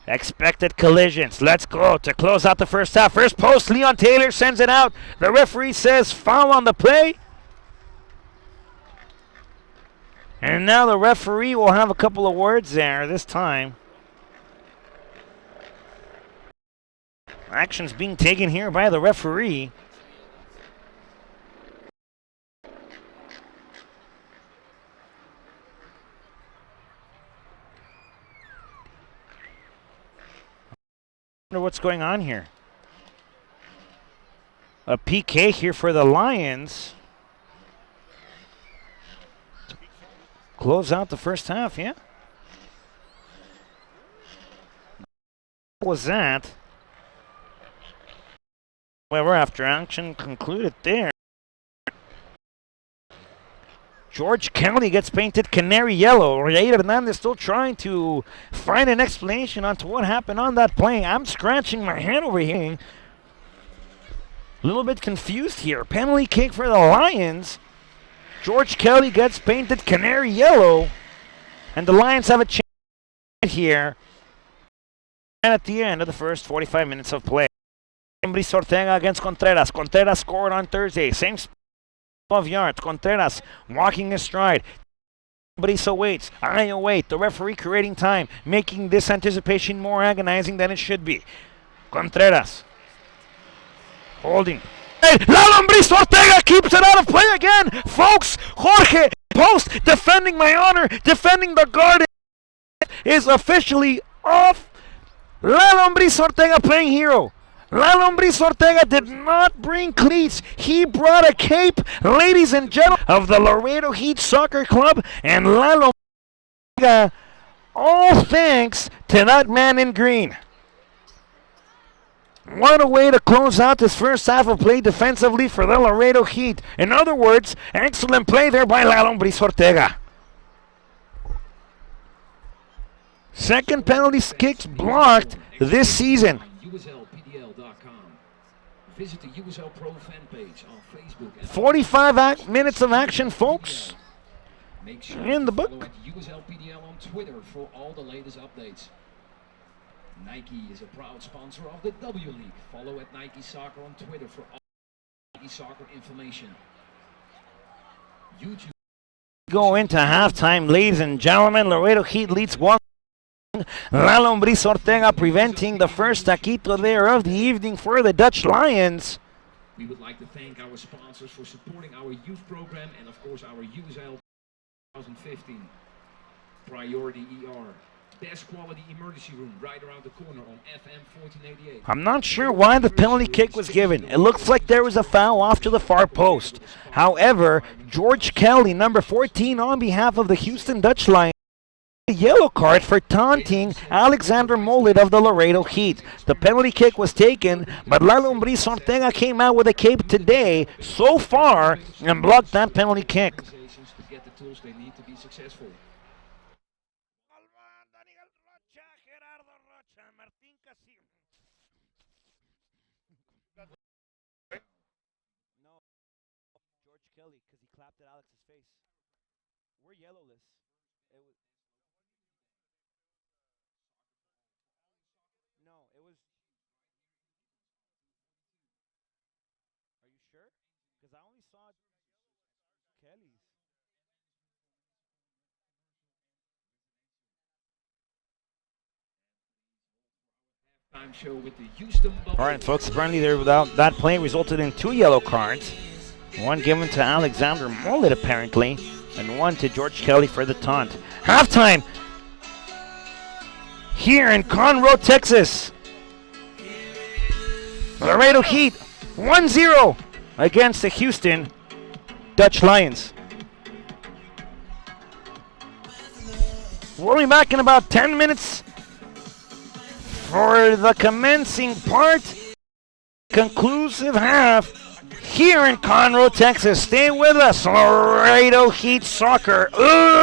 Expected collisions. Let's go to close out the first half. First post, Leon Taylor sends it out. The referee says foul on the play. And now the referee will have a couple of words there this time. Actions being taken here by the referee. I wonder what's going on here. A PK here for the Lions. Close out the first half, yeah? What was that? However, after action concluded there, George County gets painted canary yellow. Reyes Hernandez still trying to find an explanation onto what happened on that play. I'm scratching my head over here. A little bit confused here. Penalty kick for the Lions. George Kelly gets painted canary yellow. And the Lions have a chance here. And at the end of the first 45 minutes of play. Brice Ortega against Contreras. Contreras scored on Thursday. Same 12 yards. Contreras walking his stride. Brice awaits. I await. The referee creating time, making this anticipation more agonizing than it should be. Contreras holding. Lalo Brice Ortega keeps it out of play again. Folks, Jorge Post defending my honor, defending the guard is officially off. Lalo Brice Ortega playing hero. Lalo Brice Ortega did not bring cleats. He brought a cape, ladies and gentlemen, of the Laredo Heat Soccer Club. And Lalo Ortega, all thanks to that man in green. What a way to close out this first half of play defensively for the Laredo Heat. In other words, excellent play there by Lalo Brice Ortega. Second penalty kicks blocked this season. Visit the USL Pro fan page on Facebook. 45 minutes of action, folks. Make sure in the book. Follow at USL PDL on Twitter for all the latest updates. Nike is a proud sponsor of the W League. Follow at Nike Soccer on Twitter for all Nike Soccer information. YouTube. Go into halftime, ladies and gentlemen. Laredo Heat leads 1. Lalo Brice Ortega preventing the first taquito there of the evening for the Dutch Lions. We would like to thank our sponsors for supporting our youth program and of course our USL 2015 Priority ER. Best quality emergency room right around the corner on FM 1488. I'm not sure why the penalty kick was given. It looks like there was a foul off to the far post. However, George Kelly, number 14 on behalf of the Houston Dutch Lions, a yellow card for taunting Alexander Mollett of the Laredo Heat. The penalty kick was taken, but Lalo Brice Ortega came out with a cape today so far and blocked that penalty kick. All right, folks, apparently that play resulted in 2 yellow cards. One given to Alexander Mullet, apparently, and one to George Kelly for the taunt. Halftime here in Conroe, Texas. Laredo Heat 1-0 against the Houston Dutch Lions. We'll be back in about 10 minutes for the commencing part. Conclusive half here in Conroe, Texas. Stay with us. Laredo Heat Soccer live.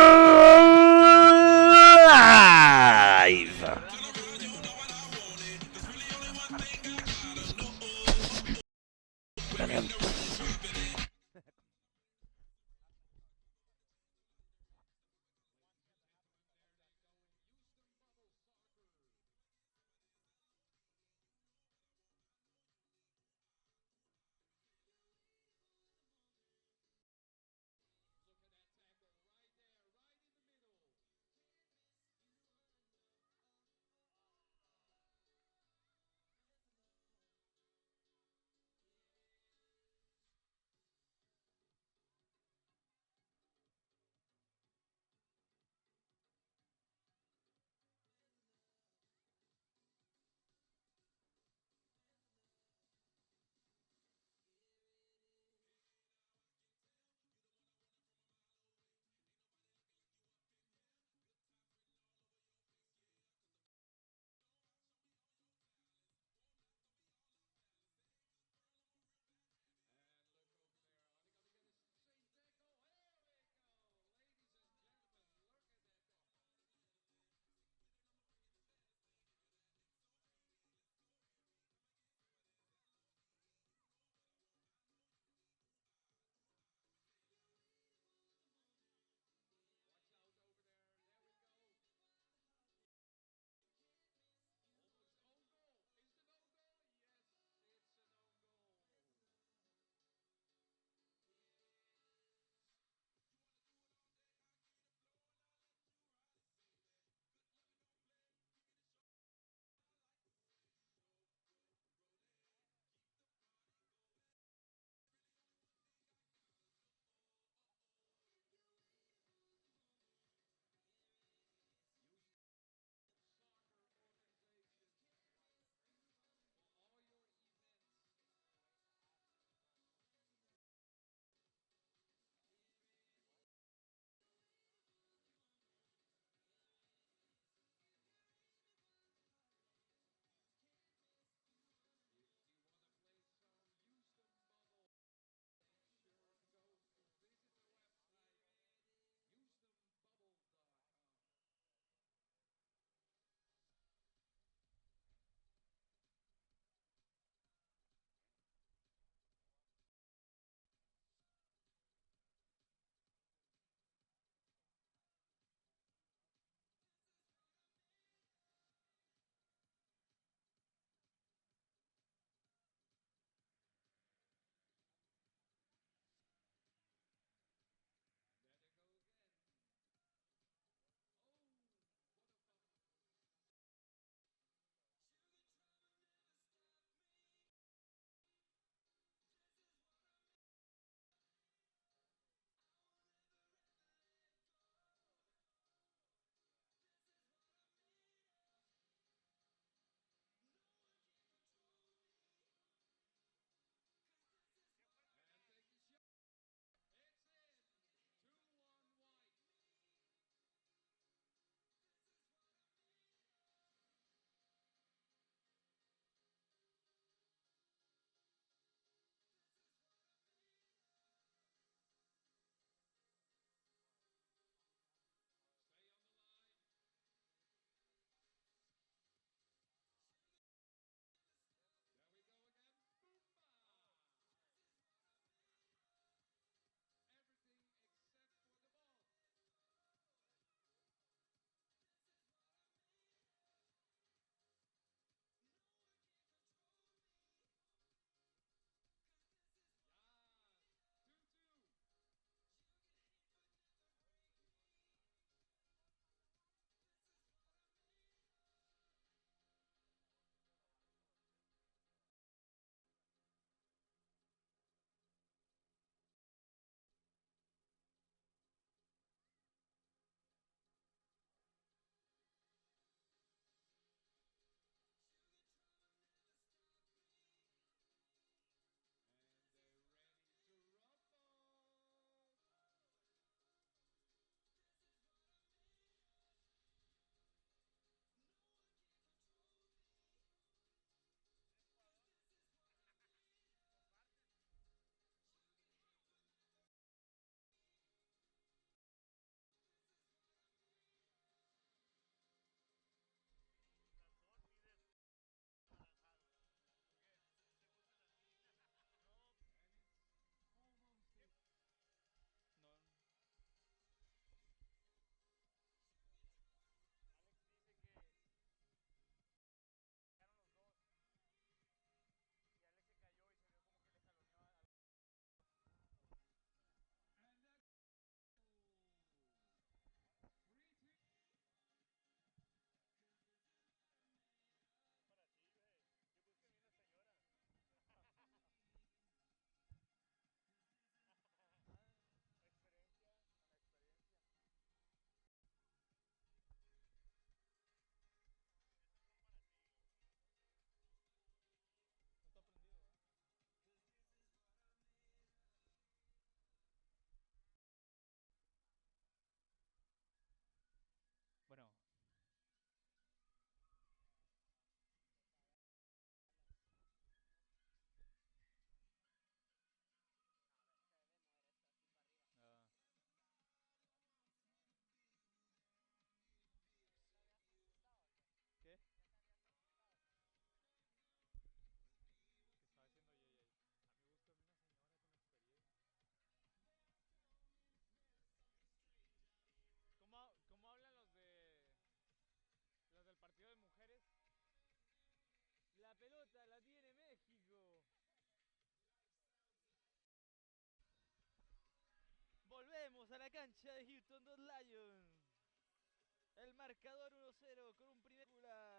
marcador 1-0 con un primer popular.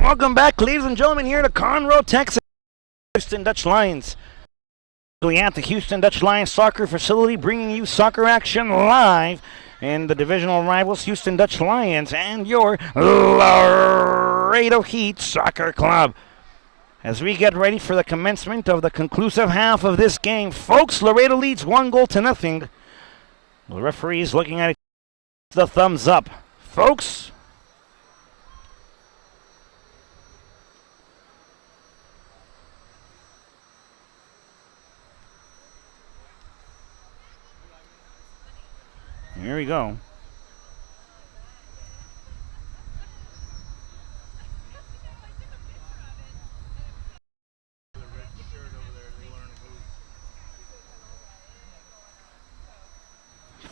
Welcome back, ladies and gentlemen, here to Conroe, Texas. Houston Dutch Lions. At the Houston Dutch Lions soccer facility, bringing you soccer action live in the divisional rivals, Houston Dutch Lions and your Laredo Heat Soccer Club. As we get ready for the commencement of the conclusive half of this game, folks, Laredo leads 1-0. The referee is looking at it, the thumbs up. Folks, here we go.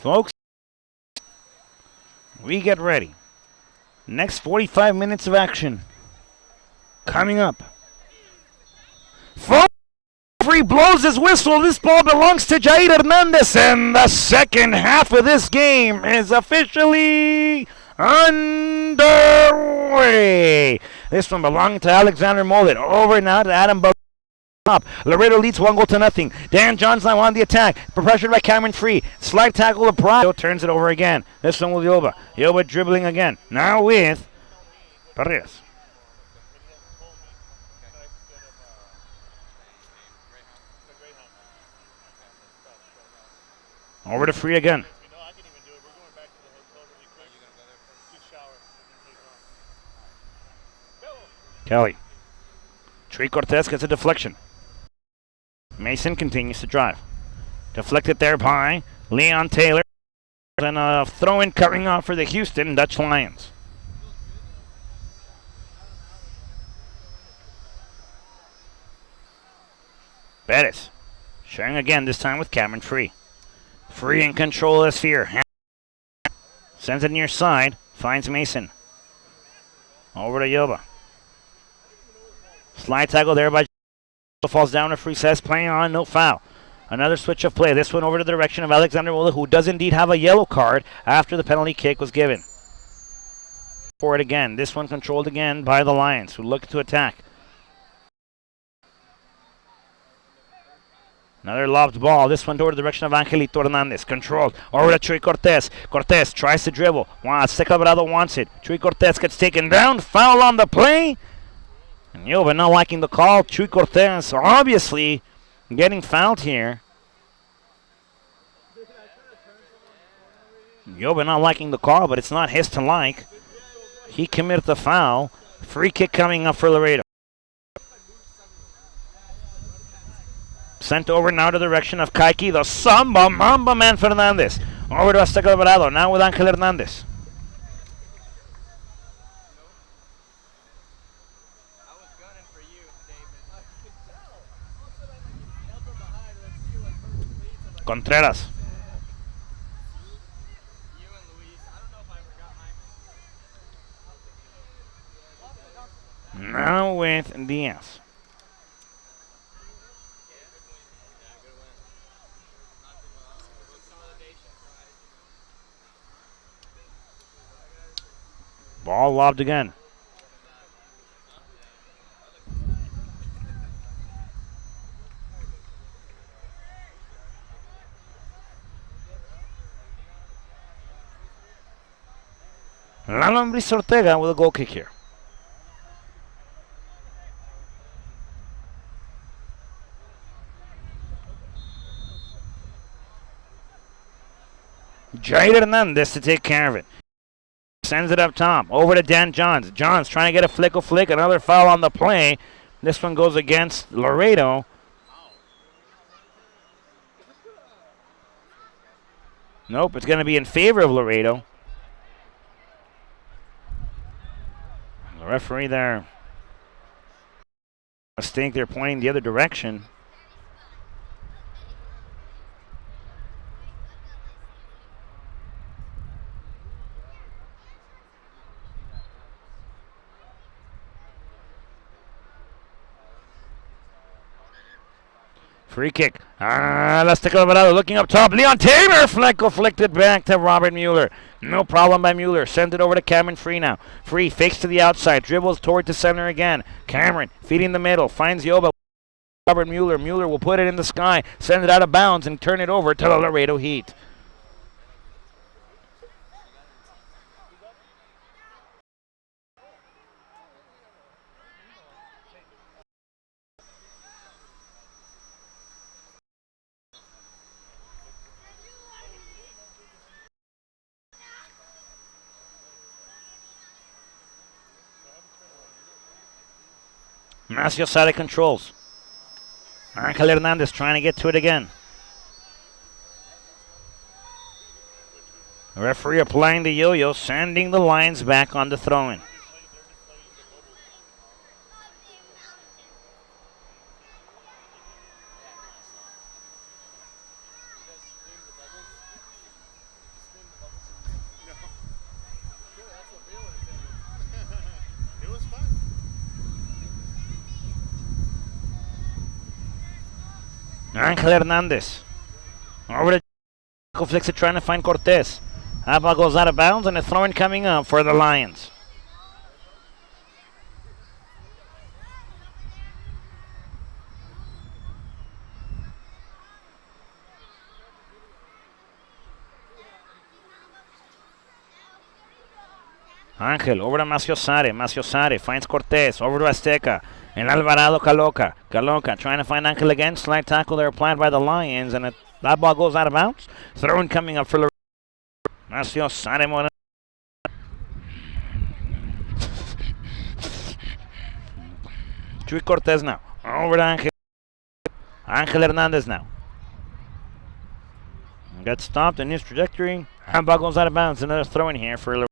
Folks, we get ready. Next 45 minutes of action coming up. Folks, referee blows his whistle. This ball belongs to Jair Hernandez, and the second half of this game is officially underway. This one belonging to Alexander Molit. Over now to Adam Bug. Laredo leads 1-0. Dan Johns now on the attack. Pressured by Cameron Free. Slide tackle to Prado. Turns it over again. This one with Yoba. Yoba dribbling again. Now with Paredes. Over to Free again. Kelly. Tree Cortez gets a deflection. Mason continues to drive. Deflected there by Leon Taylor. And a throw-in coming off for the Houston Dutch Lions. Bettis. Sharing again, this time with Cameron Free. Free in control of the sphere. Sends it near side. Finds Mason. Over to Yoba. Slide tackle there by falls down to Free, says playing on, no foul. Another switch of play. This one over to the direction of Alexander Mola, who does indeed have a yellow card after the penalty kick was given. For it again. This one controlled again by the Lions, who look to attack. Another lobbed ball. This one toward the direction of Angelito Hernandez. Controlled. Over to Chuy Cortez. Cortez tries to dribble. Seca Brado wants it. Chuy Cortez gets taken down. Foul on the play. And Yoba not liking the call. Chuy Cortez obviously getting fouled here. Yoba not liking the call, but it's not his to like. He committed the foul. Free kick coming up for Laredo. Sent over now to the direction of Kaiki, the Samba Mamba man Fernandez. Over to Azteca Alvarado, now with Angel Hernandez. Contreras. Now with Diaz. Ball lobbed again. Lalombris Ortega with a goal kick here. Jair Hernandez to take care of it. Sends it up top. Over to Dan Johns. Johns trying to get a flick. Another foul on the play. This one goes against Laredo. Nope, it's going to be in favor of Laredo. Referee there. Mistake, they're pointing the other direction. Free kick. Let's take a little bit out. Looking up top. Leon Taylor. Flicked back to Robert Mueller. No problem by Mueller. Sends it over to Cameron Free now. Free fakes to the outside. Dribbles toward the center again. Cameron feeding the middle. Finds Yoba. Robert Mueller. Mueller will put it in the sky. Send it out of bounds and turn it over to the Laredo Heat. Macio Sade controls. Angel Hernandez trying to get to it again. The referee applying the yo-yo, sending the Lions back on the throw-in. Angel Hernandez. Over to flicks it, trying to find Cortez. That ball goes out of bounds, and a throw-in coming up for the Lions. Angel over to Macio Sade. Macio Sade finds Cortez. Over to Azteca. And Alvarado Caloca. Caloca trying to find Angel again. Slide tackle there applied by the Lions. And that ball goes out of bounds. Throw-in coming up for Macio Sade. Chuy Cortez now. Over to Angel. Angel Hernandez now. Got stopped in his trajectory. That ball goes out of bounds. Another throw-in here for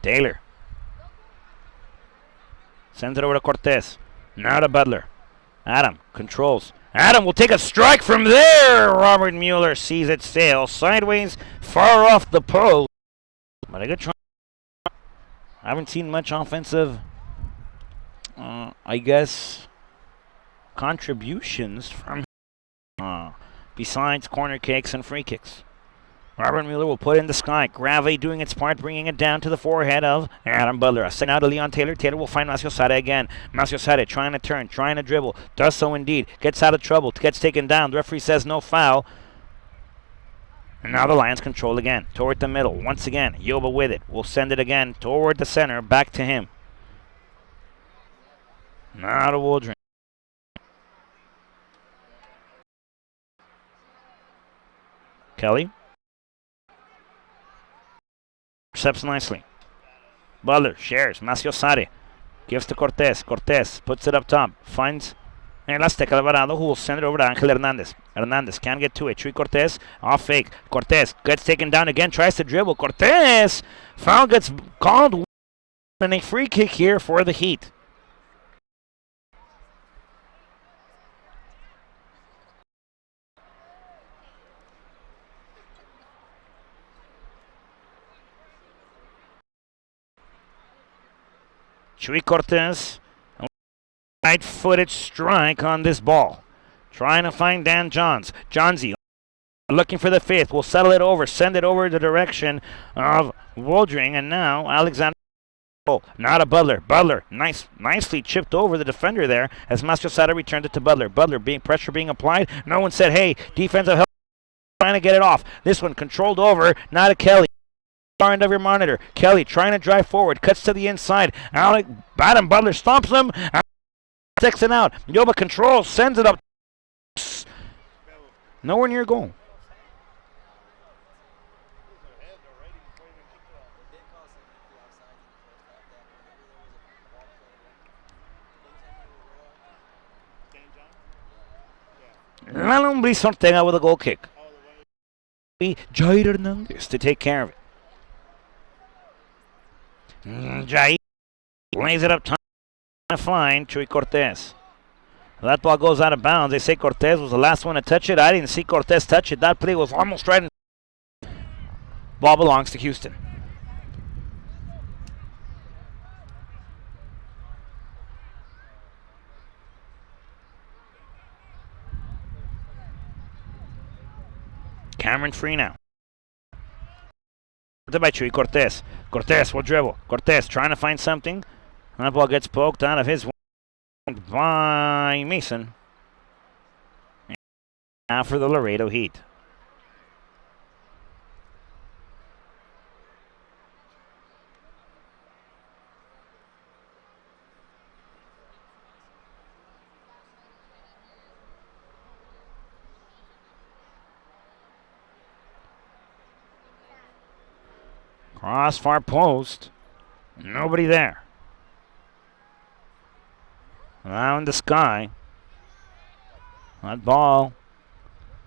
Taylor. Sends it over to Cortez. Now to Butler. Adam controls. Adam will take a strike from there. Robert Mueller sees it sail sideways, far off the post. But a good try. I haven't seen much offensive, contributions from besides corner kicks and free kicks. Robert Mueller will put it in the sky. Gravity doing its part, bringing it down to the forehead of Adam Butler. A send out to Leon Taylor. Taylor will find Macio Sade again. Macio Sade trying to turn, trying to dribble. Does so indeed. Gets out of trouble. Gets taken down. The referee says no foul. And now the Lions control again. Toward the middle. Once again, Yoba with it. Will send it again toward the center. Back to him. Now to Waldron. Kelly. Accepts nicely. Butler shares. Macio Sade gives to Cortez. Cortez puts it up top. Finds El Azteca Alvarado, who will send it over to Angel Hernandez. Hernandez can't get to it. Chuy Cortez off fake. Cortez gets taken down again. Tries to dribble. Cortez. Foul gets called. And a free kick here for the Heat. Chuy Cortez, right-footed strike on this ball. Trying to find Dan Johns. Johnsy looking for the fifth. Will settle it over. Send it over the direction of Waldring. And now Alexander. Now to Butler. Butler nicely chipped over the defender there as Macio Sade returned it to Butler. Butler pressure being applied. No one said, hey, defensive help. Trying to get it off. This one controlled over. Now to Kelly. Far end of your monitor. Kelly trying to drive forward. Cuts to the inside. Adam Butler stomps him. Takes it out. Yoba controls. Sends it up. Nowhere near goal. Laredo Heat with a goal kick. Jair Hernandez to take care of it. Jair lays it up top. Fine, Chuy Cortez. That ball goes out of bounds. They say Cortez was the last one to touch it. I didn't see Cortez touch it. That play was almost right in. Ball belongs to Houston. Cameron free now. By Chuy Cortez. Cortez will dribble. Cortez trying to find something. That ball gets poked out of his by Mason. Now for the Laredo Heat. Cross far post. Nobody there. Now in the sky. That ball.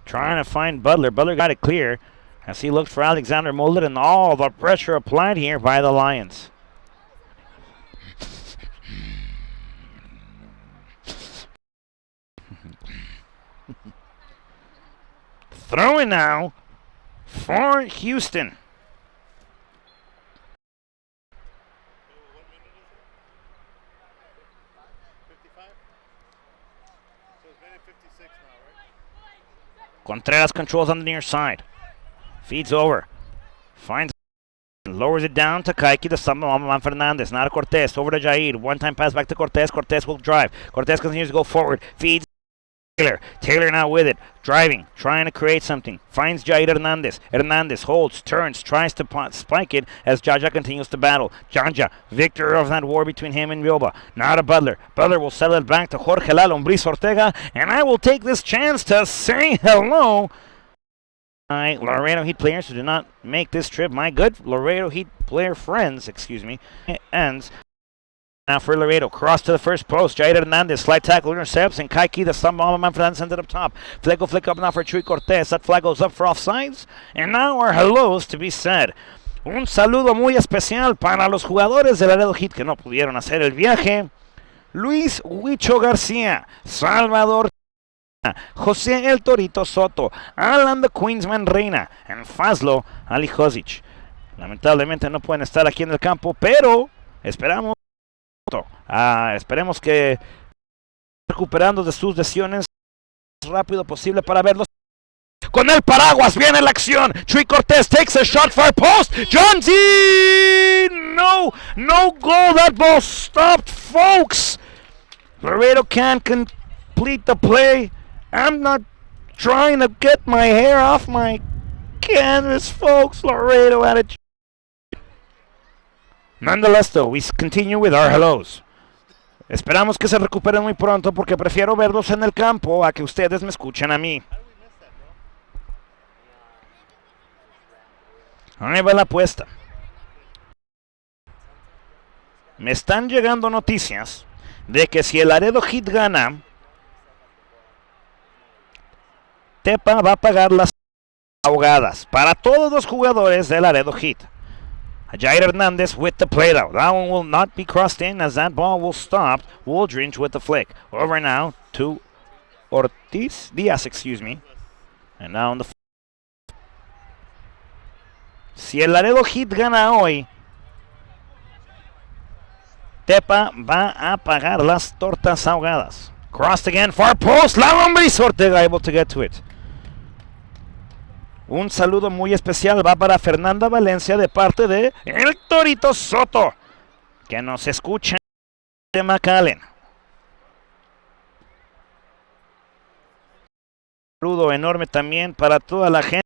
Trying to find Butler. Butler got it clear as he looked for Alexander Mulder, and all the pressure applied here by the Lions. Throwing now for Houston. Contreras controls on the near side. Feeds over. Finds. Lowers it down to Kaiki, the sub of Fernandez. Now to Cortez. Over to Jair. One time pass back to Cortez. Cortez will drive. Cortez continues to go forward. Feeds Taylor. Taylor now with it. Driving. Trying to create something. Finds Jair Hernandez. Hernandez holds. Turns. Tries to spike it as Jaja continues to battle. Janja. Victor of that war between him and Vilba. Now to Butler. Butler will sell it back to Jorge La Lombriz Ortega. And I will take this chance to say hello. My Laredo Heat players who did not make this trip. My good Laredo Heat player friends, excuse me. Ends. Now for Laredo, cross to the first post. Jair Hernandez, slide tackle, intercepts, and Kaiki, the stumble of Fernandez, ended up top. Flag will flick up now for Chuy Cortez. That flag goes up for offsides. And now our hellos to be said. Un saludo muy especial para los jugadores de Laredo Heat que no pudieron hacer el viaje. Luis Huicho García, Salvador José El Torito Soto, Alan the Queensman Reina, and Fazlo Alihozic. Lamentablemente no pueden estar aquí en el campo, pero esperamos esperemos que recuperando de sus lesiones lo más rápido posible para verlos. Con el paraguas viene la acción. Chuy Cortez takes a shot far post. John Z. No goal. That ball stopped, folks. Laredo can't complete the play. I'm not trying to get my hair off my canvas, folks. Laredo had it. Nonetheless, though, we continue with our hellos. Esperamos que se recuperen muy pronto porque prefiero verlos en el campo a que ustedes me escuchen a mí. Ahí va la apuesta. Me están llegando noticias de que si el Laredo Heat gana, Tepa va a pagar las ahogadas para todos los jugadores del Laredo Heat. Jair Hernandez with the play though. That one will not be crossed in as that ball will stop. Wooldridge with the flick. Over now to Diaz, excuse me. And now on the... Si el Laredo Heat gana hoy, Tepa va a pagar las tortas ahogadas. Crossed again, far post. La Lombriz Ortega able to get to it. Un saludo muy especial va para Fernanda Valencia de parte de El Torito Soto, que nos escucha de McAllen. Un saludo enorme también para toda la gente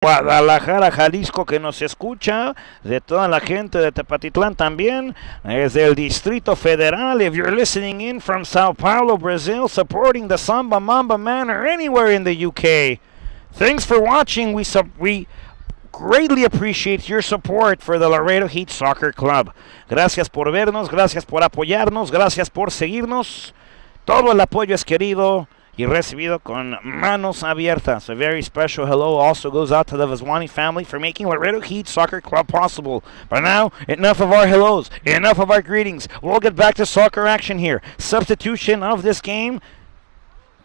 de Guadalajara, Jalisco, que nos escucha, de toda la gente de Tepatitlán también, desde el Distrito Federal. If you're listening in from Sao Paulo, Brazil, supporting the Samba Mamba Man, or anywhere in the UK, thanks for watching. We greatly appreciate your support for the Laredo Heat Soccer Club. Gracias por vernos, gracias por apoyarnos, gracias por seguirnos. Todo el apoyo es querido y recibido con manos abiertas. A very special hello also goes out to the Vazwani family for making Laredo Heat Soccer Club possible. But now, enough of our hellos, enough of our greetings. We'll get back to soccer action here. Substitution of this game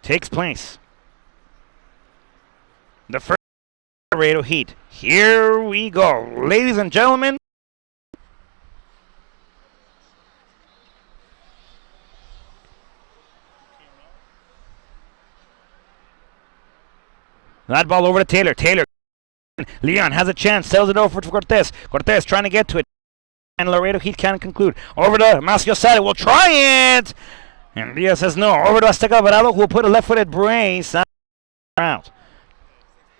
takes place. The first Laredo Heat. Here we go. Ladies and gentlemen, that ball over to Taylor. Taylor. Leon has a chance. Sells it over to Cortez. Cortez trying to get to it. And Laredo Heat can't conclude. Over to Macio Sade. We'll try it. And Diaz says no. Over to Azteca Alvarado, who will put a left-footed brace out.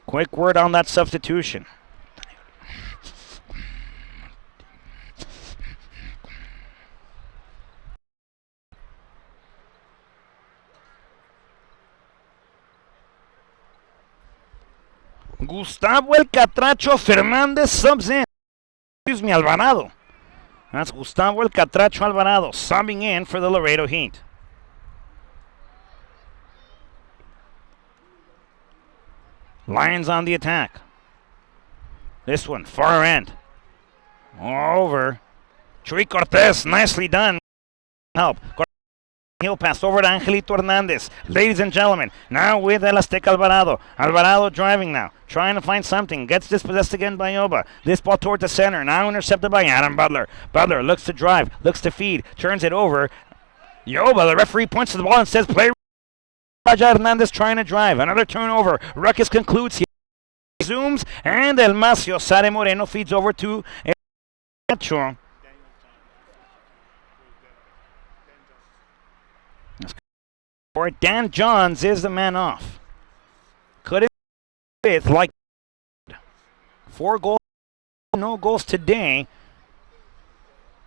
Quick word on that substitution. Gustavo El Catracho Fernández subs in. Excuse me, Alvarado. That's Gustavo El Catracho Alvarado subbing in for the Laredo Heat. Lions on the attack. This one, far end. Over. Chuy Cortez, nicely done. Help. He'll pass over to Angelito Hernandez. Ladies and gentlemen, now with El Azteca Alvarado. Alvarado driving now, trying to find something. Gets dispossessed again by Yoba. This ball toward the center, now intercepted by Adam Butler. Butler looks to drive, looks to feed, turns it over. Yoba, the referee, points to the ball and says, play. Raja Hernandez trying to drive. Another turnover. Ruckus concludes. He zooms, and El Macio Sade Moreno feeds over to El Cacho. Dan Johns is the man off. Couldn't with like 4 goals, no goals today.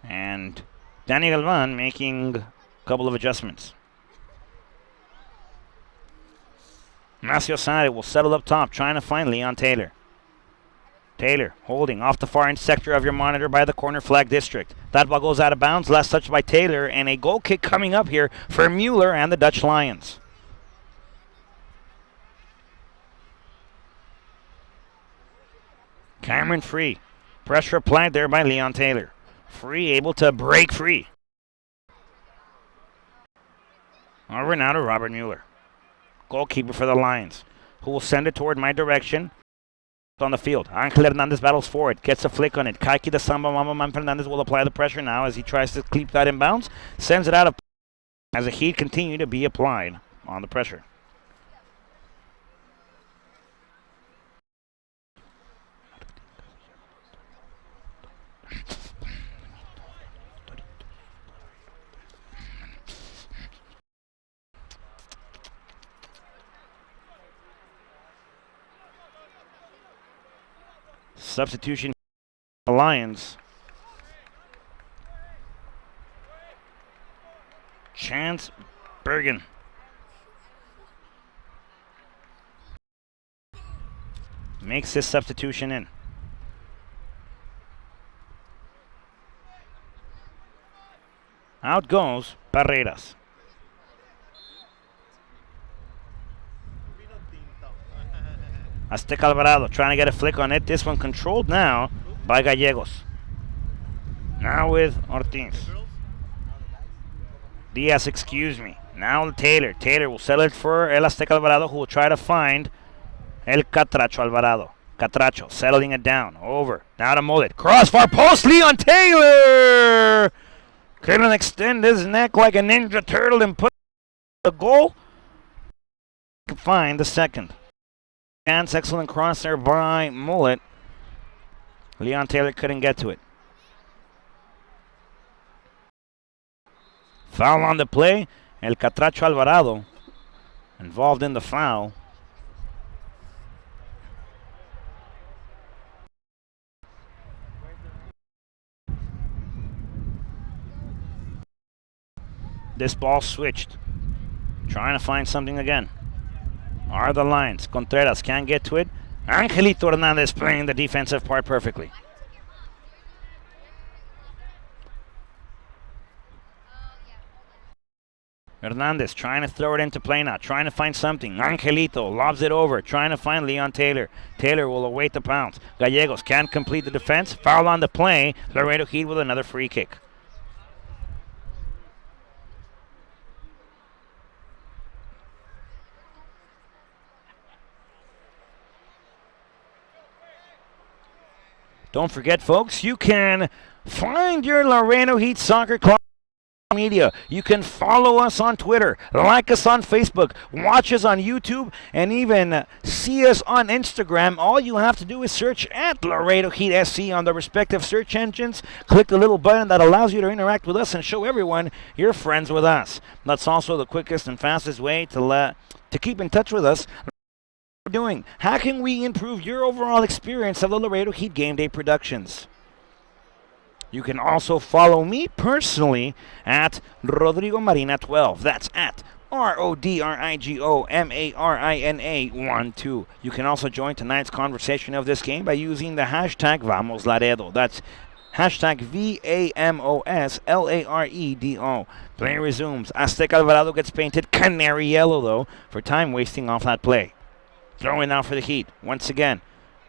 And Danny Galvan making a couple of adjustments. Macio Sade will settle up top, trying to find Leon Taylor. Taylor holding off the far end sector of your monitor by the corner flag district. That ball goes out of bounds, last touched by Taylor, and a goal kick coming up here for Mueller and the Dutch Lions. Cameron free. Pressure applied there by Leon Taylor. Free, able to break free. Over now to Robert Mueller. Goalkeeper for the Lions, who will send it toward my direction. On the field, Angel Hernandez battles forward, gets a flick on it. Kaiki the Samba Mama Man Fernandez will apply the pressure now as he tries to keep that in bounds. Sends it out of as the Heat continue to be applied on the pressure. Substitution the Lions. Chance Bergen. Makes this substitution in. Out goes Barreras. Azteca Alvarado trying to get a flick on it. This one controlled now by Gallegos. Now with Ortiz. Diaz, excuse me. Now Taylor. Taylor will settle it for El Azteca Alvarado, who will try to find El Catracho Alvarado. Catracho settling it down. Over. Now to Mullet. Crossbar post. Leon Taylor! Couldn't extend his neck like a Ninja Turtle and put the goal. Find the second. Chance, excellent cross there by Mullet. Leon Taylor couldn't get to it. Foul on the play. El Catracho Alvarado involved in the foul. This ball switched. Trying to find something again. Are the Lions. Contreras can't get to it. Angelito Hernandez playing the defensive part perfectly. Hernandez trying to throw it into play now, trying to find something. Angelito lobs it over, trying to find Leon Taylor. Taylor will await the pounce. Gallegos can't complete the defense. Foul on the play. Laredo Heat with another free kick. Don't forget, folks, you can find your Laredo Heat Soccer Club media. You can follow us on Twitter, like us on Facebook, watch us on YouTube, and even see us on Instagram. All you have to do is search at Laredo Heat SC on the respective search engines. Click the little button that allows you to interact with us and show everyone you're friends with us. That's also the quickest and fastest way to keep in touch with us. Doing? How can we improve your overall experience of the Laredo Heat Game Day Productions? You can also follow me personally at Rodrigo Marina 12. That's at RODRIGOMARINA 12. You can also join tonight's conversation of this game by using the hashtag VamosLaredo. That's hashtag VAMOSLAREDO. Play resumes. Azteca Alvarado gets painted canary yellow, though, for time wasting off that play. Throwing now for the Heat. Once again,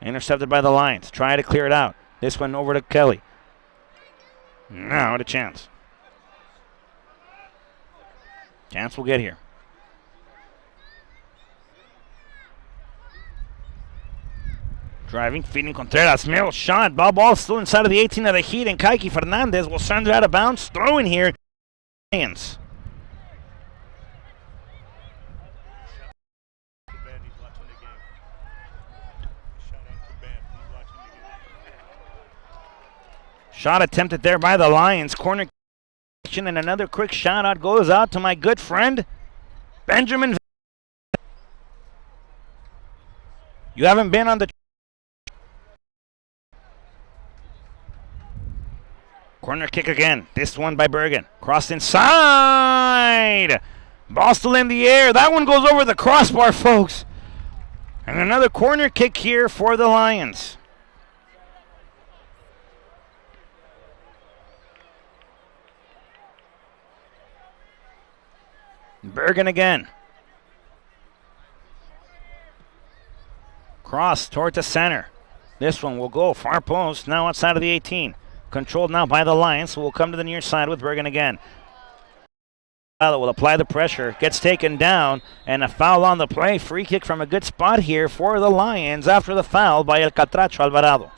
intercepted by the Lions. Try to clear it out. This one over to Kelly. Now a chance. Chance will get here. Driving, feeding Contreras. Middle shot. Ball still inside of the 18 of the Heat, and Kaiki Fernandez will send it out of bounds. Throwing here. Lions. Shot attempted there by the Lions. Corner, and another quick shot out goes out to my good friend, Benjamin. You haven't been on the corner kick again. This one by Bergen. Crossed inside. Ball still in the air. That one goes over the crossbar, folks. And another corner kick here for the Lions. Bergen again. Cross toward the center. This one will go far post, now outside of the 18. Controlled now by the Lions, so we'll come to the near side with Bergen again. Will apply the pressure, gets taken down, and a foul on the play. Free kick from a good spot here for the Lions after the foul by El Catracho Alvarado.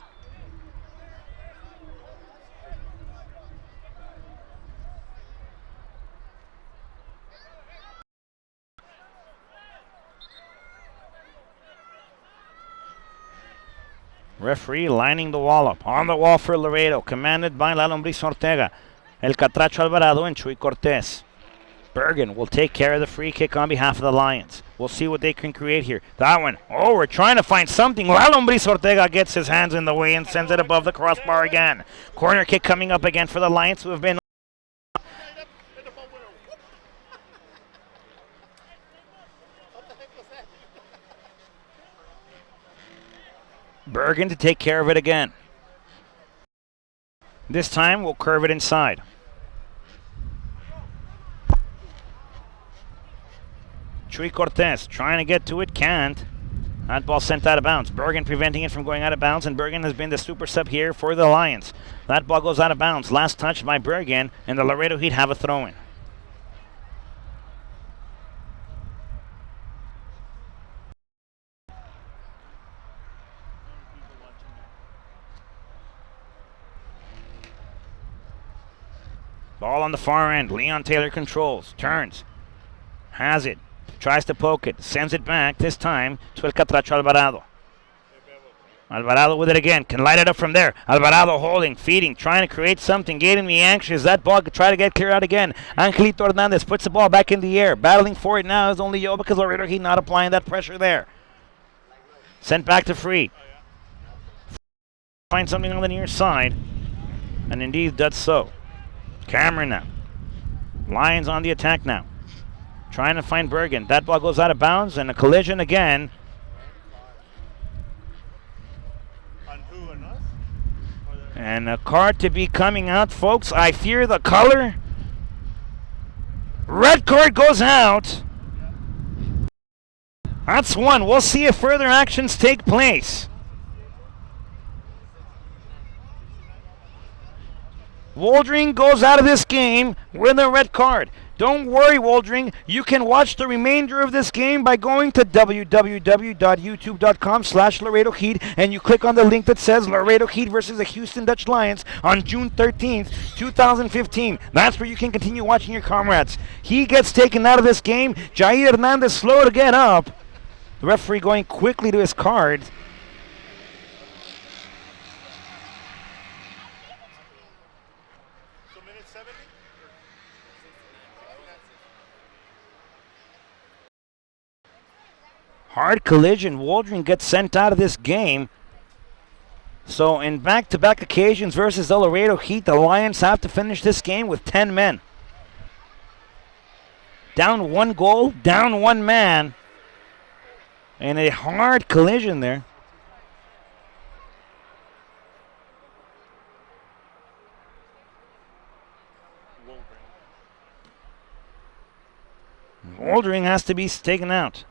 Referee lining the wall up. On the wall for Laredo, commanded by La Lombriz Ortega, El Catracho Alvarado, and Chuy Cortez. Bergen will take care of the free kick on behalf of the Lions. We'll see what they can create here. That one. Oh, we're trying to find something. La Lombriz Ortega gets his hands in the way and sends it above the crossbar again. Corner kick coming up again for the Lions, who have been Bergen to take care of it again. This time we'll curve it inside. Chuy Cortez trying to get to it, can't. That ball sent out of bounds. Bergen preventing it from going out of bounds, and Bergen has been the super sub here for the Lions. That ball goes out of bounds. Last touch by Bergen, and the Laredo Heat have a throw-in. Ball on the far end. Leon Taylor controls. Turns. Has it. Tries to poke it. Sends it back. This time to El Catracho Alvarado. Alvarado with it again. Can light it up from there. Alvarado holding, feeding, trying to create something. Getting me anxious. That ball could try to get clear out again. Angelito Hernandez puts the ball back in the air. Battling for it now is only Yo because Laredo Heat not applying that pressure there. Sent back to Free. Find something on the near side. And indeed does so. Cameron now. Lions on the attack now. Trying to find Bergen. That ball goes out of bounds and a collision again. And a card to be coming out, folks. I fear the color. Red card goes out. That's one. We'll see if further actions take place. Waldring goes out of this game with a red card. Don't worry, Waldring. You can watch the remainder of this game by going to www.youtube.com/Laredo Heat, and you click on the link that says Laredo Heat versus the Houston Dutch Lions on June 13th, 2015. That's where you can continue watching your comrades. He gets taken out of this game. Jair Hernandez slow to get up. The referee going quickly to his card. Hard collision. Waldron gets sent out of this game. So in back-to-back occasions versus the Laredo Heat, the Lions have to finish this game with 10 men. Down one goal, down one man. And a hard collision there. Waldron has to be taken out.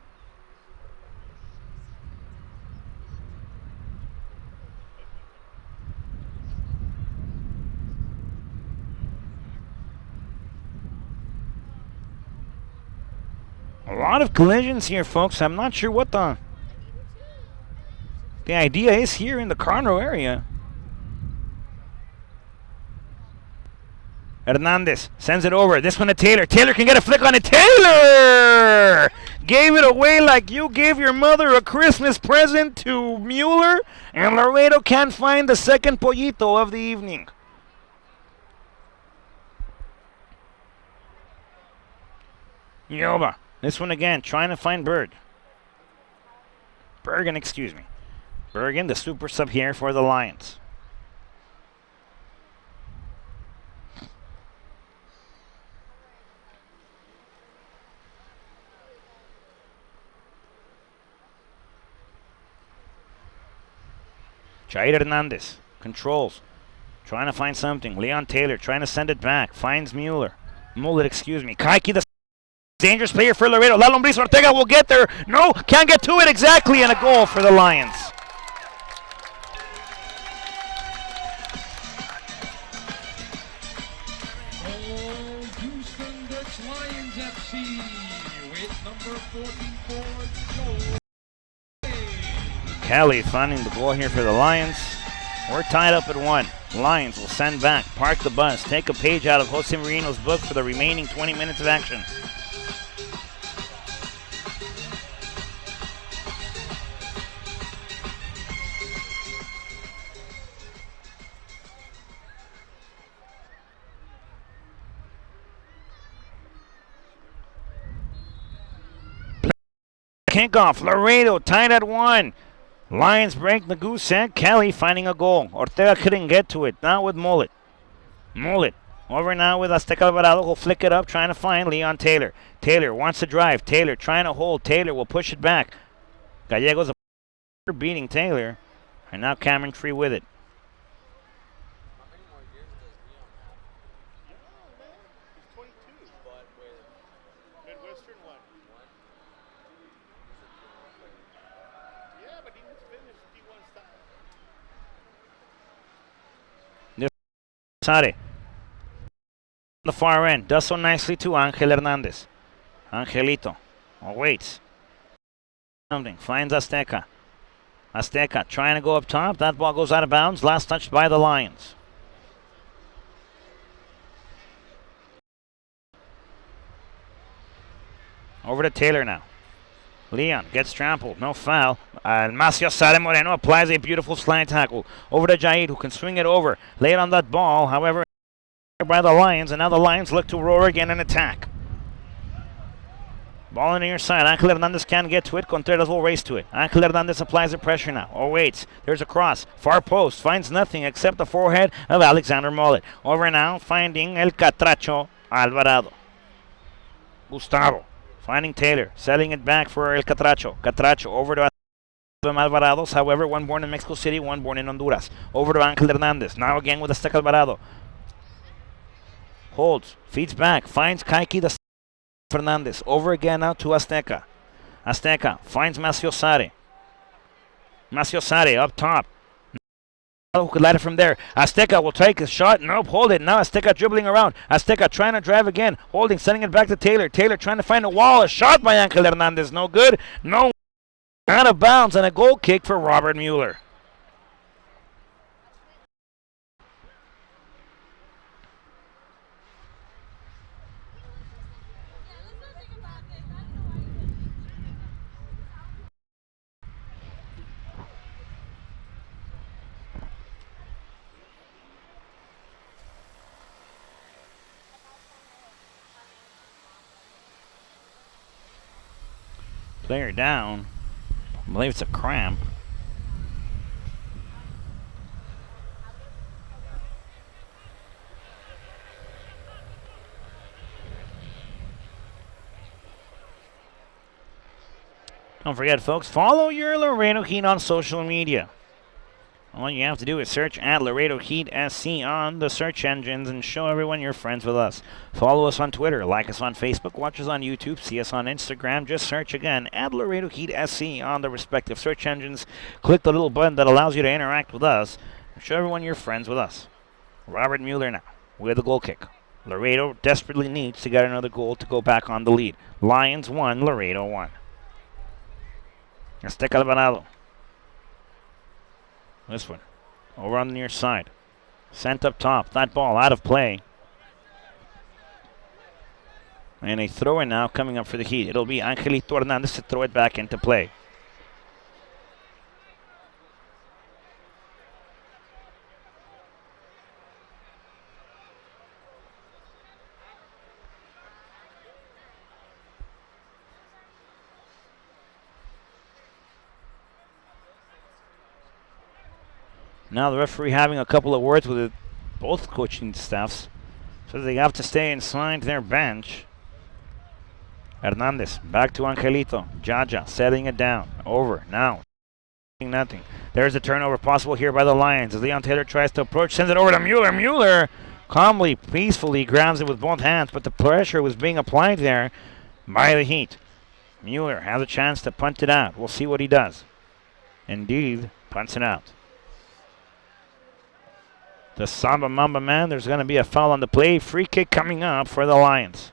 A lot of collisions here, folks. I'm not sure what the idea is here in the corner area. Hernandez sends it over. This one to Taylor. Taylor can get a flick on it. Taylor gave it away like you gave your mother a Christmas present to Mueller. And Laredo can't find the second pollito of the evening. Yoba. This one again, trying to find Bergen, excuse me. Bergen, the super sub here for the Lions. Jair Hernandez controls, trying to find something. Leon Taylor trying to send it back, finds Mueller. Excuse me. Kaiki, the dangerous player for Laredo. La Lombriz Ortega will get there. No, can't get to it exactly, and a goal for the Lions. Houston Dutch Lions FC with number 44, Joe. Kelly finding the goal here for the Lions. We're tied up at 1. Lions will send back, park the bus, take a page out of Jose Marino's book for the remaining 20 minutes of action. Kickoff, Laredo tied at 1. Lions break the goose egg. Kelly finding a goal. Ortega couldn't get to it. Now with Mullet. Mullet over now with Azteca Alvarado. Will flick it up, trying to find Leon Taylor. Taylor wants to drive. Taylor trying to hold. Taylor will push it back. Gallegos beating Taylor. And now Cameron Tree with it. Sare. The far end. Does so nicely to Angel Hernandez. Angelito. Oh, waits. Something. Finds Azteca. Azteca trying to go up top. That ball goes out of bounds. Last touched by the Lions. Over to Taylor now. Leon gets trampled. No foul. Almacio Sale Moreno applies a beautiful slide tackle. Over to Jair, who can swing it over. Lay it on that ball. However, by the Lions. And now the Lions look to roar again and attack. Ball on the near side. Angel Hernandez can't get to it. Contreras will race to it. Angel Hernandez applies the pressure now. Oh, waits. There's a cross. Far post. Finds nothing except the forehead of Alexander Mullet. Over now, finding El Catracho Alvarado. Gustavo. Finding Taylor, setting it back for El Catracho. Catracho over to Alvarados. However, one born in Mexico City, one born in Honduras. Over to Angel Hernandez. Now again with Azteca Alvarado. Holds, feeds back, finds Kaiki the Fernandez over again now to Azteca. Azteca finds Maciosare. Maciosare up top. Who could light it from there? Azteca will take his shot. Nope, hold it. Now Azteca dribbling around. Azteca trying to drive again. Holding, sending it back to Taylor. Taylor trying to find a wall. A shot by Angel Hernandez. No good. No. Out of bounds and a goal kick for Robert Mueller. Player down. I believe it's a cramp. Don't forget, folks, follow your Laredo Heat on social media. All you have to do is search at Laredo Heat SC on the search engines and show everyone you're friends with us. Follow us on Twitter, like us on Facebook, watch us on YouTube, see us on Instagram. Just search again at Laredo Heat SC on the respective search engines. Click the little button that allows you to interact with us and show everyone you're friends with us. Robert Mueller now with a goal kick. Laredo desperately needs to get another goal to go back on the lead. Lions 1, Laredo 1. Azteca Alvarado. This one, over on the near side. Sent up top, that ball out of play. And a throw in now coming up for the Heat. It'll be Angelito Hernandez to throw it back into play. Now the referee having a couple of words with both coaching staffs. So they have to stay inside their bench. Hernandez back to Angelito. Jaja setting it down. Over now. Nothing. There's a turnover possible here by the Lions as Leon Taylor tries to approach. Sends it over to Mueller. Mueller calmly, peacefully grabs it with both hands, but the pressure was being applied there by the Heat. Mueller has a chance to punt it out. We'll see what he does. Indeed, punts it out. The Samba Mamba man, there's going to be a foul on the play. Free kick coming up for the Lions.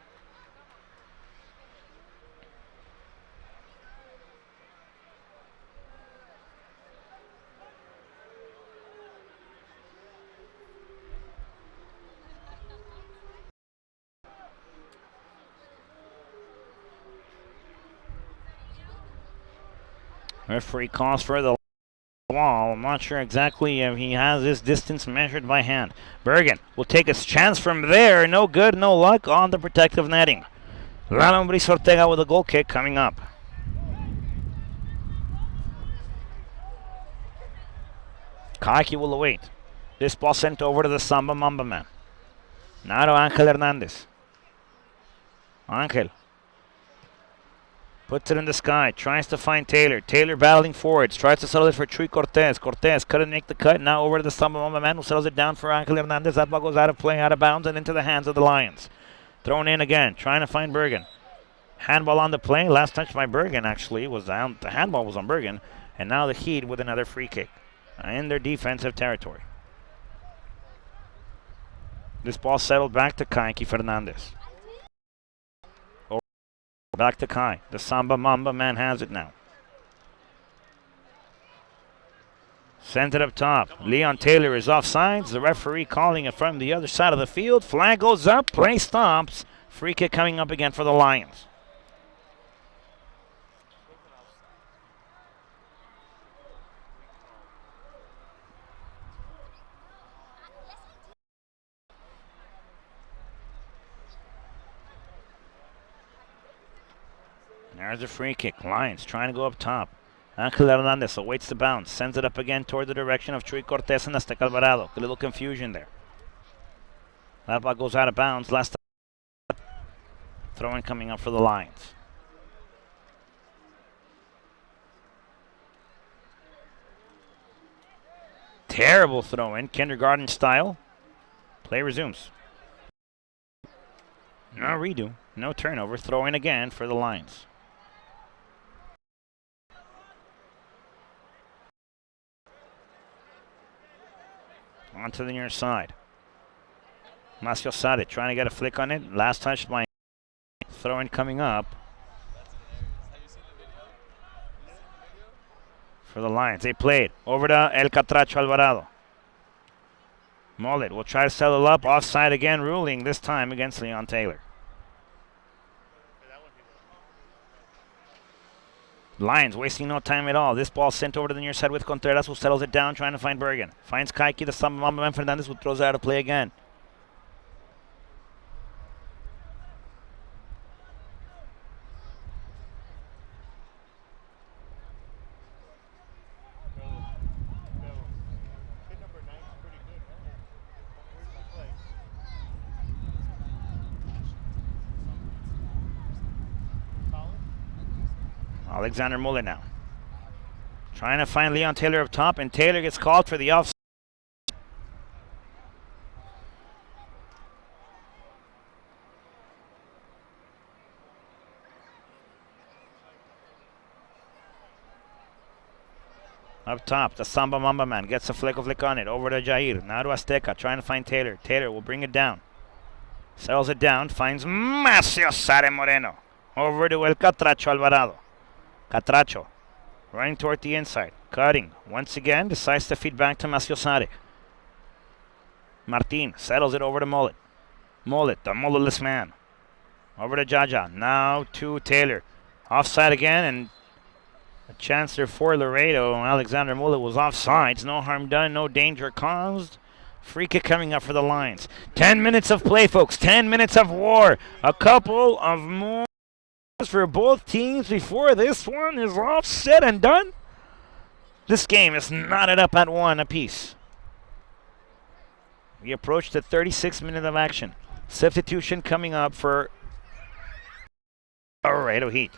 Referee calls for the wall. I'm not sure exactly if he has this distance measured by hand. Bergen will take his chance from there. No good, no luck on the protective netting. Lalumbris Ortega with a goal kick coming up. Kaki will await. This ball sent over to the Samba Mamba man. Now to Angel Hernandez. Angel puts it in the sky, tries to find Taylor. Taylor battling forwards, tries to settle it for Chuy Cortez. Cortez couldn't make the cut. Now over to the Samba Mamba man who settles it down for Angel Hernandez. That ball goes out of play, out of bounds, and into the hands of the Lions. Thrown in again, trying to find Bergen. Handball on the play. Last touch by Bergen actually was down. The handball was on Bergen. And now the Heat with another free kick in their defensive territory. This ball settled back to Kaki Fernandez. Back to Kai. The Samba Mamba man has it now. Sent it up top. Leon Taylor is offsides. The referee calling it from the other side of the field. Flag goes up. Play stops. Free kick coming up again for the Lions. There's a free kick. Lions trying to go up top. Angel Hernandez awaits the bounce. Sends it up again toward the direction of Chuy Cortez and Azteca Alvarado. A little confusion there. That ball goes out of bounds. Last throw-in coming up for the Lions. Terrible throw-in. Kindergarten style. Play resumes. Now redo. No turnover. Throw in again for the Lions. Onto the near side. Masio Sade trying to get a flick on it. Last touch by throw in coming up for the Lions. They played over to El Catracho Alvarado. Mullet will try to settle up. Offside again, ruling this time against Leon Taylor. Lions wasting no time at all. This ball sent over to the near side with Contreras, who settles it down, trying to find Bergen. Finds Kaiki, the Samba Mamba man Fernandez, who throws it out of play again. Alexander Muller now. Trying to find Leon Taylor up top, and Taylor gets called for the offside. Up top, the Samba Mamba man gets a flick on it. Over to Jair. Now to Azteca, trying to find Taylor. Taylor will bring it down. Settles it down, finds Macio Sare Moreno. Over to El Catracho Alvarado. Catracho running toward the inside. Cutting. Once again, decides to feed back to Macio Sare. Martin settles it over to Mullet. Mullet, the mulletless man. Over to Jaja. Now to Taylor. Offside again, and a chance there for Laredo. Alexander Mullet was offsides. No harm done, no danger caused. Free kick coming up for the Lions. 10 minutes of play, folks. 10 minutes of war. A couple of more for both teams before this one is all said and done. This game is knotted up at 1 apiece. We approach the 36th minute of action. Substitution coming up for Laredo Heat.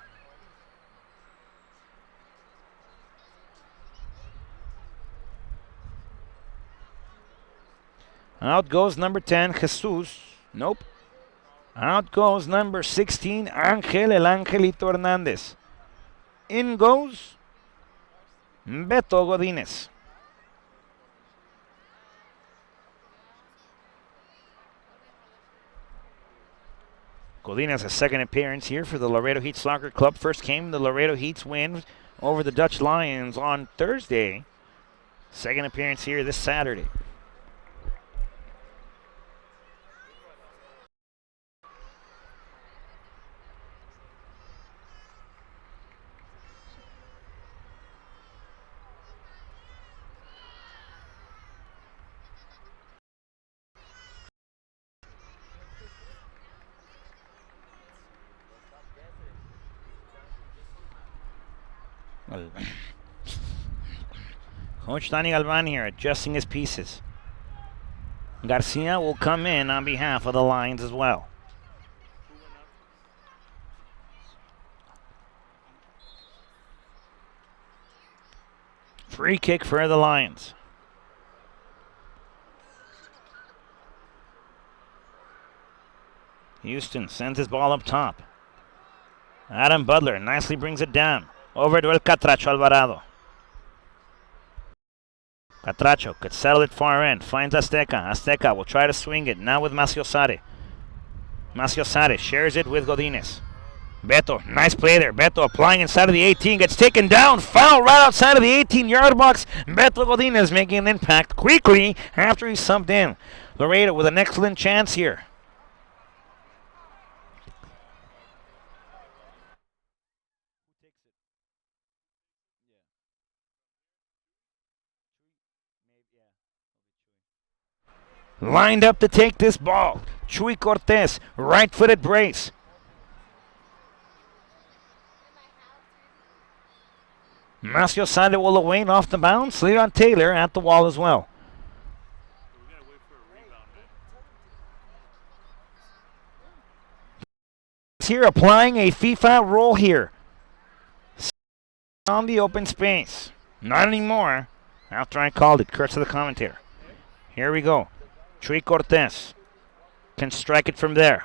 Out goes number 10, Jesus. Nope. Out goes number 16, Angel El Angelito Hernandez. In goes Beto Godínez. Godínez's second appearance here for the Laredo Heat Soccer Club. First came the Laredo Heat's win over the Dutch Lions on Thursday. Second appearance here this Saturday. Coach Danny Galvan here adjusting his pieces. Garcia will come in on behalf of the Lions as well. Free kick for the Lions. Houston sends his ball up top. Adam Butler nicely brings it down. Over to El Catracho Alvarado. Catracho could settle it far end. Finds Azteca. Azteca will try to swing it. Now with Macio Sade. Macio Sade shares it with Godínez. Beto, nice play there. Beto applying inside of the 18. Gets taken down. Foul right outside of the 18-yard box. Beto Godínez making an impact quickly after he subbed in. Laredo with an excellent chance here. Lined up to take this ball. Chuy Cortez, right-footed brace. Macio Sade will await off the bounce. Leon Taylor at the wall as well. Here applying a FIFA roll here. On the open space. Not anymore. After I called it, curse to the commentator. Here we go. Chuy Cortez can strike it from there.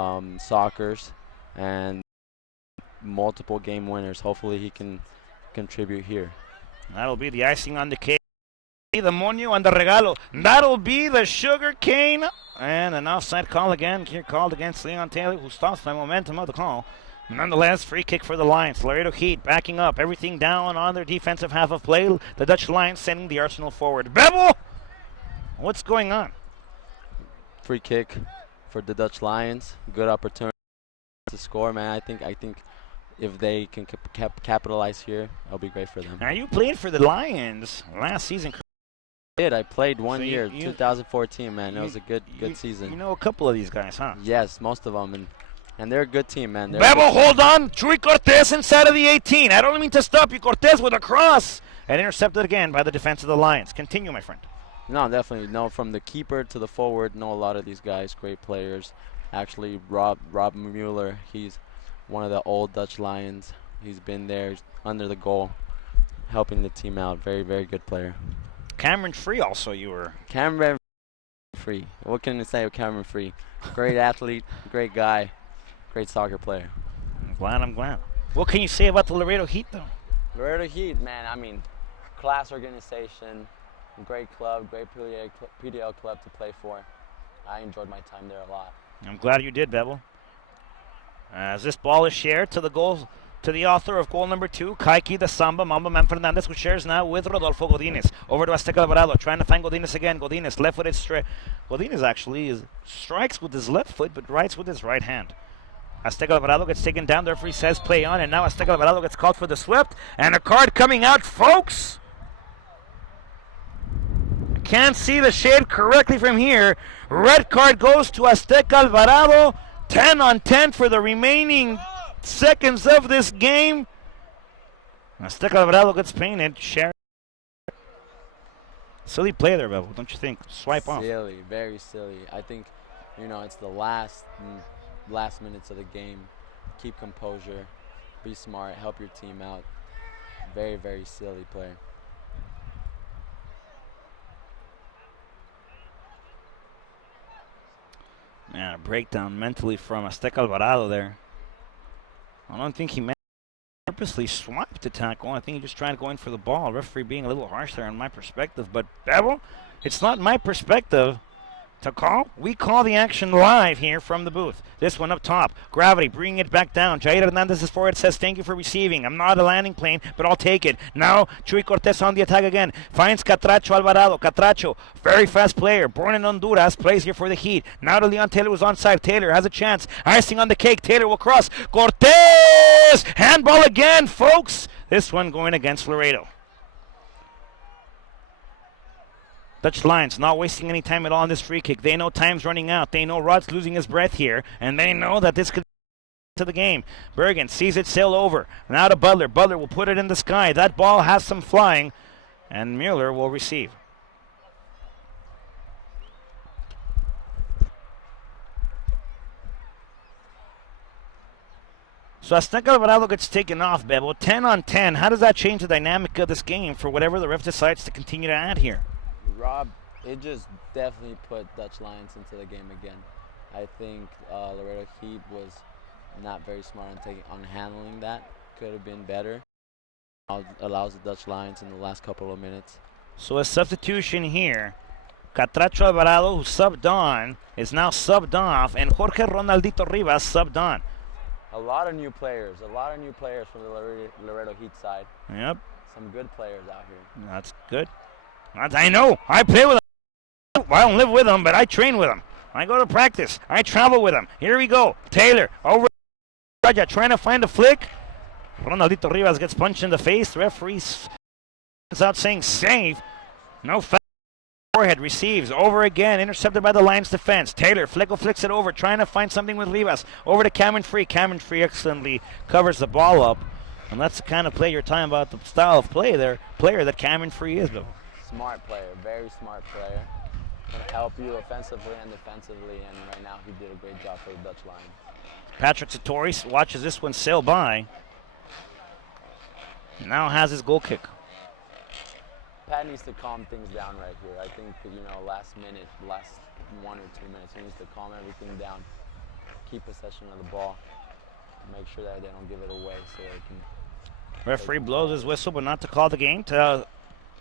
soccers and multiple game winners. Hopefully he can contribute here. That'll be the icing on the cake. The moño and the regalo. That'll be the sugar cane. And an offside call again. Here called against Leon Taylor, who stops the momentum of the call. Nonetheless, free kick for the Lions. Laredo Heat backing up. Everything down on their defensive half of play. The Dutch Lions sending the Arsenal forward. Bebel! What's going on? Free kick for the Dutch Lions. Good opportunity to score, man. I think if they can capitalize here, it'll be great for them. Now, you played for the Lions last season. I played one So year, you- 2014, man. It was a good season. You know a couple of these guys, huh? Yes, most of them, and they're a good team, man. They're Bebo, hold on. Chuy Cortez inside of the 18. I don't mean to stop you. Cortez with a cross. And intercepted again by the defense of the Lions. Continue, my friend. No, definitely. No, from the keeper to the forward, know a lot of these guys, great players. Actually, Rob Mueller, he's one of the old Dutch Lions. He's been there under the goal, helping the team out. Very, very good player. Cameron Free also, you were. Cameron Free. What can I say of Cameron Free? Great athlete, great guy, great soccer player. I'm glad. What can you say about the Laredo Heat, though? Laredo Heat, man, I mean, class organization, great club, great PDL club to play for. I enjoyed my time there a lot. I'm glad you did, Bebel. As this ball is shared to the author of goal number 2, Kaiki the Samba, Mamba Man Fernandez, who shares now with Rodolfo Godinez. Over to Azteca Alvarado, trying to find Godinez again. Godinez, left-footed strike. Godinez actually strikes with his left foot, but rights with his right hand. Azteca Alvarado gets taken down. The referee says play on, and now Azteca Alvarado gets called for the swept. And a card coming out, folks. Can't see the shade correctly from here. Red card goes to Azteca Alvarado. 10 on 10 for the remaining seconds of this game. Azteca Alvarado gets painted. Silly play there, Bevel, don't you think? Swipe off. Silly, very silly. I think, it's the last minutes of the game. Keep composure, be smart, help your team out. Very, very silly play. Man, a breakdown mentally from Azteca Alvarado there. I don't think he purposely swiped the tackle. I think he just tried to go in for the ball. Referee being a little harsh there in my perspective. But, Bevel, it's not my perspective to call. We call the action live here from the booth. This one up top. Gravity bringing it back down. Jair Hernandez is forward, says thank you for receiving. I'm not a landing plane, but I'll take it. Now Chuy Cortez on the attack again. Finds Catracho Alvarado. Catracho, very fast player. Born in Honduras, plays here for the Heat. Now to Leon Taylor, who's onside. Taylor has a chance. Icing on the cake. Taylor will cross. Cortez! Handball again, folks. This one going against Laredo. Dutch Lions not wasting any time at all on this free kick. They know time's running out. They know Rod's losing his breath here. And they know that this could to the game. Bergen sees it sail over. Now to Butler. Butler will put it in the sky. That ball has some flying. And Mueller will receive. So Azteca Alvarado gets taken off, Bebo. 10 on 10. How does that change the dynamic of this game for whatever the ref decides to continue to add here? Rob, it just definitely put Dutch Lions into the game again. I think Laredo Heat was not very smart on handling that. Could have been better. Allows the Dutch Lions in the last couple of minutes. So a substitution here. Catracho Alvarado, who subbed on, is now subbed off, and Jorge Ronaldito Rivas subbed on. A lot of new players from the Laredo Heat side. Yep. Some good players out here. That's good. I know. I play with them. I don't live with them, but I train with them. I go to practice. I travel with them. Here we go. Taylor over Raja trying to find a flick. Ronaldito Rivas gets punched in the face. The referee is out saying save. No foul. Forehead receives over again. Intercepted by the Lions defense. Taylor flicks it over. Trying to find something with Rivas. Over to Cameron Free. Cameron Free excellently covers the ball up. And that's the kind of play you're talking about, the style of player that Cameron Free is, though. Smart player, very smart player. Going to help you offensively and defensively, and right now he did a great job for the Dutch Lions. Patrick Satori watches this one sail by. Now has his goal kick. Pat needs to calm things down right here. I think, last 1 or 2 minutes, he needs to calm everything down. keep possession of the ball, make sure that they don't give it away, so they can. Referee blows his whistle, but not to call the game. To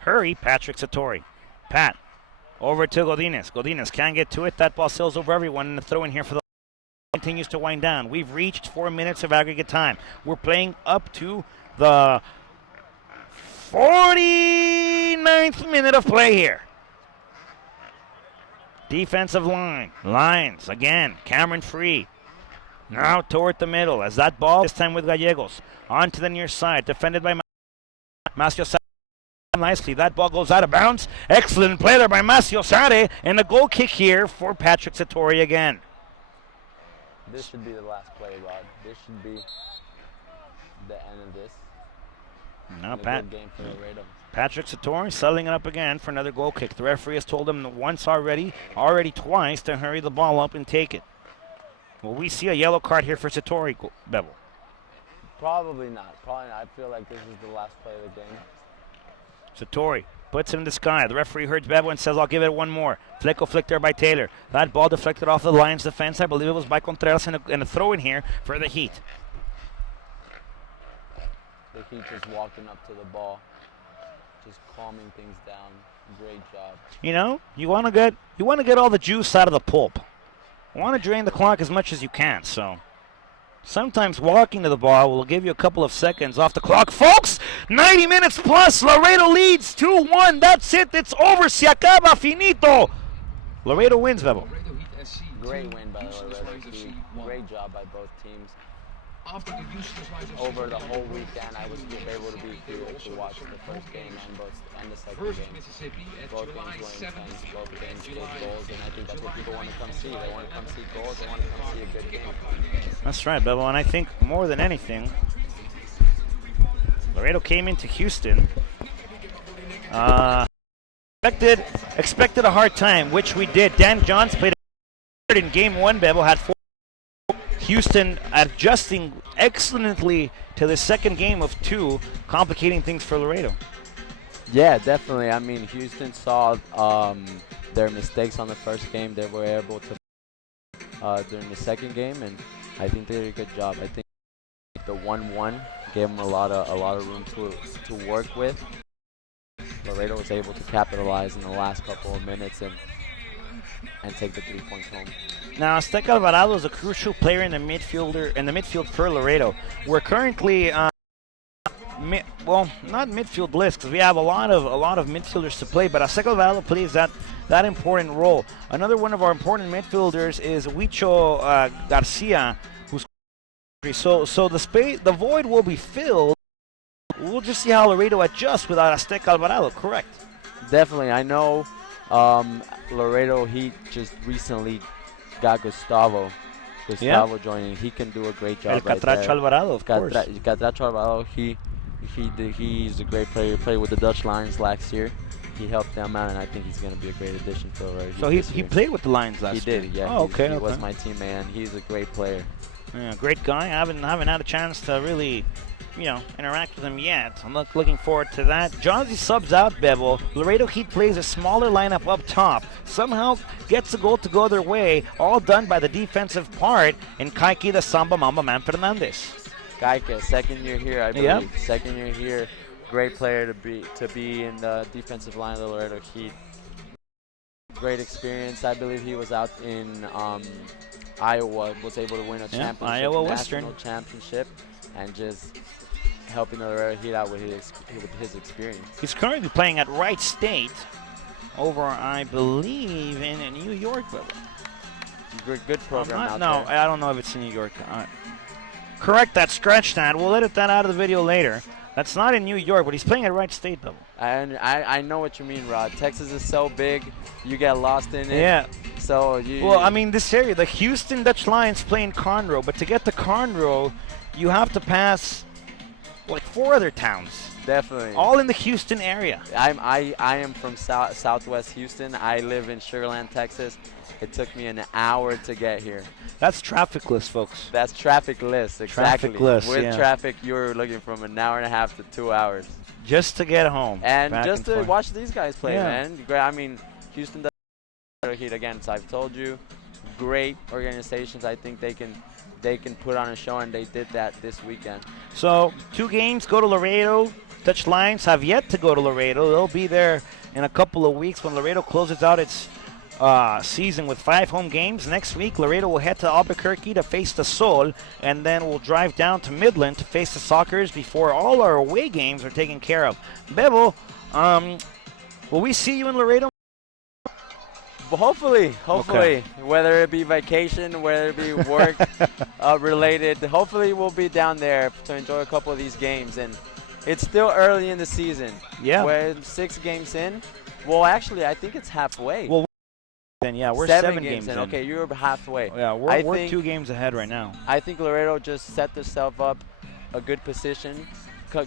hurry, Patrick Satori. Pat, over to Godinez. Godinez can't get to it. That ball sails over everyone, and the throw in here for the continues to wind down. We've reached 4 minutes of aggregate time. We're playing up to the 49th minute of play here. Defensive line. Lines again. Cameron Free. Now toward the middle as that ball, this time with Gallegos. On to the near side. Defended by Macio Sare. Nicely. That ball goes out of bounds. Excellent play there by Macio Sare. And a goal kick here for Patrick Satori again. This should be the last play, Rod. This should be the end of this. Now Good game for Laredo. Patrick Satori settling it up again for another goal kick. The referee has told him once already twice to hurry the ball up and take it. Will we see a yellow card here for Satori, Bevel? Probably not. I feel like this is the last play of the game. Satori puts it in the sky. The referee heard Bevel and says, I'll give it one more. Flick there by Taylor. That ball deflected off the Lions defense. I believe it was by Contreras and a throw in here for the Heat. The Heat just walking up to the ball, just calming things down. Great job. You know, you want to get all the juice out of the pulp. You want to drain the clock as much as you can. So sometimes walking to the ball will give you a couple of seconds off the clock, folks. 90 minutes plus. Laredo leads 2-1. That's it. It's over. Se acaba. Finito. Laredo wins, Bevel. Great win by the Laredo Heat. Great job by both teams. Over the whole weekend, I was able to be here to watch the first game and the second game. Both games were intense. Both games scored goals, and I think that's what people want to come see. They want to come see goals. They want to come see a good game. That's right, Bevel. And I think more than anything, Laredo came into Houston. Expected a hard time, which we did. Dan Johns played in game one. Bevel had 4. Houston adjusting excellently to the second game of 2, complicating things for Laredo. Yeah, definitely. I mean, Houston saw their mistakes on the first game. They were able to during the second game, and I think they did a good job. I think the 1-1 gave them a lot of room to work with. Laredo was able to capitalize in the last couple of minutes and take the 3 points home. Now, Azteca Alvarado is a crucial player in the midfield for Laredo. We're currently, not midfield list because we have a lot of midfielders to play, but Azteca Alvarado plays that important role. Another one of our important midfielders is Huicho Garcia, who's so the void will be filled. We'll just see how Laredo adjusts without Azteca Alvarado. Correct? Definitely. I know Laredo Heat just recently got Gustavo joining. He can do a great job. El Catracho Alvarado, of course. Catracho Alvarado, he's a great player. He played with the Dutch Lions last year. He helped them out, and I think he's going to be a great addition for Laredo. So he played with the Lions last year? He did, yeah. Oh, okay. He was my teammate, and he's a great player. Yeah, great guy. I haven't had a chance to really, interact with him yet. I'm looking forward to that. Johnsy subs out Bevel. Laredo Heat plays a smaller lineup up top. Somehow gets a goal to go their way. All done by the defensive part in Kaiki the Samba Mamba Man Fernandez. Kaike, second year here, I believe. Yep. Second year here. Great player to be in the defensive line of the Laredo Heat. Great experience. I believe he was out in Iowa, was able to win a championship, Iowa national Western championship, and just helping the Laredo Heat out with his experience. He's currently playing at Wright State over, I believe, in New York. Good program out no, there. I don't know if it's in New York. Correct that stretch that. We'll edit that out of the video later. That's not in New York, but he's playing at Wright State, though. I know what you mean, Rod. Texas is so big, you get lost in it. Yeah. So this area, the Houston Dutch Lions play in Conroe, but to get to Conroe, you have to pass like 4 other towns. Definitely. All in the Houston area. I am from Southwest Houston. I live in Sugar Land, Texas. It took me an hour to get here. That's trafficless, folks. That's trafficless, exactly. Trafficless, With traffic, you're looking from an hour and a half to 2 hours. Just to get home. And just to watch these guys play, Yeah. man. I mean, Houston Heat, again, as I've told you, great organizations. I think they can put on a show, and they did that this weekend. So 2 games go to Laredo. Dutch Lions have yet to go to Laredo. They'll be there in a couple of weeks when Laredo closes out its season with 5 home games. Next week, Laredo will head to Albuquerque to face the Sol, and then we'll drive down to Midland to face the Sockers before all our away games are taken care of. Bebo, will we see you in Laredo? Well, hopefully, whether it be vacation, whether it be work related, hopefully we'll be down there to enjoy a couple of these games. And it's still early in the season. Yeah. We're 6 games in. Well, actually, I think it's halfway. Well, then yeah, we're 7 games in. Okay, you're halfway. Yeah, we're 2 games ahead right now. I think Laredo just set themselves up a good position,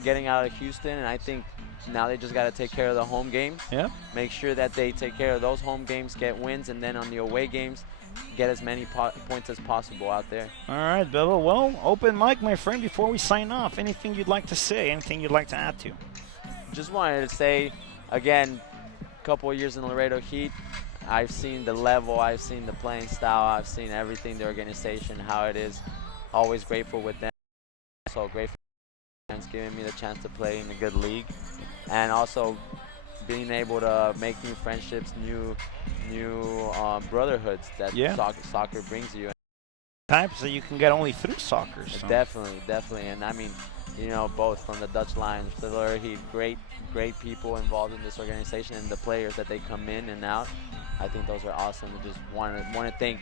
getting out of Houston, and I think now they just got to take care of the home games. Yeah. Make sure that they take care of those home games, get wins, and then on the away games, get as many points as possible out there. All right, Bebo. Well, open mic, my friend, before we sign off. Anything you'd like to say? Anything you'd like to add to? Just wanted to say, again, a couple of years in Laredo Heat, I've seen the level, I've seen the playing style, I've seen everything, the organization, how it is. Always grateful with them. So grateful for fans giving me the chance to play in a good league, and also being able to make new friendships, new brotherhoods that soccer brings you. Types that you can get only through soccer. So. Definitely, and I mean, both from the Dutch Lions to the Laredo Heat, great people involved in this organization, and the players that they come in and out. I think those are awesome. I just want to thank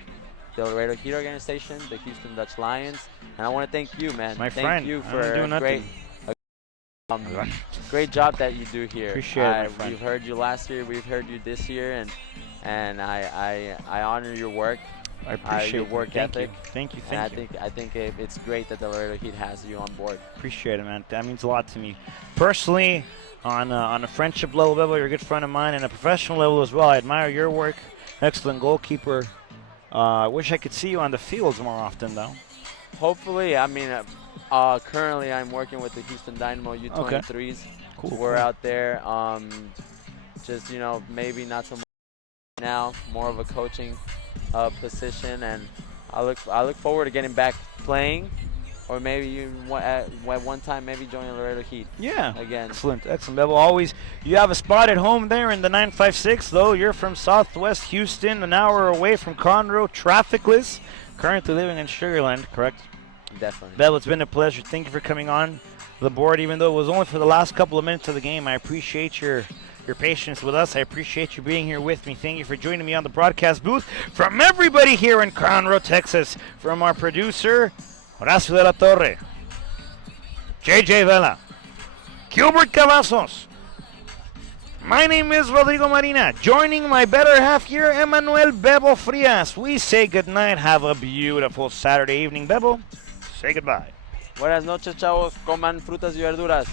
the Laredo Heat organization, the Houston Dutch Lions, and I want to thank you, man. Thank friend, you for a great job that you do here. Appreciate it, my friend. We've heard you last year, we've heard you this year, and I honor your work. I appreciate your work ethic. Thank you. I think it's great that the Laredo Heat has you on board. Appreciate it, man. That means a lot to me. Personally, on a friendship level, Bebo, you're a good friend of mine, and a professional level as well. I admire your work. Excellent goalkeeper. I wish I could see you on the fields more often, though. Hopefully. I mean, currently I'm working with the Houston Dynamo U23s. Okay. Cool. We're out there. Just maybe not so much now, more of a coaching position, and I look forward to getting back playing, or maybe you at one time maybe joining Laredo Heat. Yeah. Again. Excellent. Bebo. Always, you have a spot at home there in the 956. Though you're from Southwest Houston, an hour away from Conroe, trafficless. Currently living in Sugarland, correct? Definitely. Bebo, it's been a pleasure. Thank you for coming on the board, even though it was only for the last couple of minutes of the game. I appreciate your patience with us. I appreciate you being here with me. Thank you for joining me on the broadcast booth. From everybody here in Conroe, Texas, from our producer, Horacio de la Torre, JJ Vela, Gilbert Cavazos. My name is Rodrigo Marina. Joining my better half here, Emmanuel Bebo Frias. We say goodnight. Have a beautiful Saturday evening. Bebo, say goodbye. Buenas noches, chavos. Coman frutas y verduras.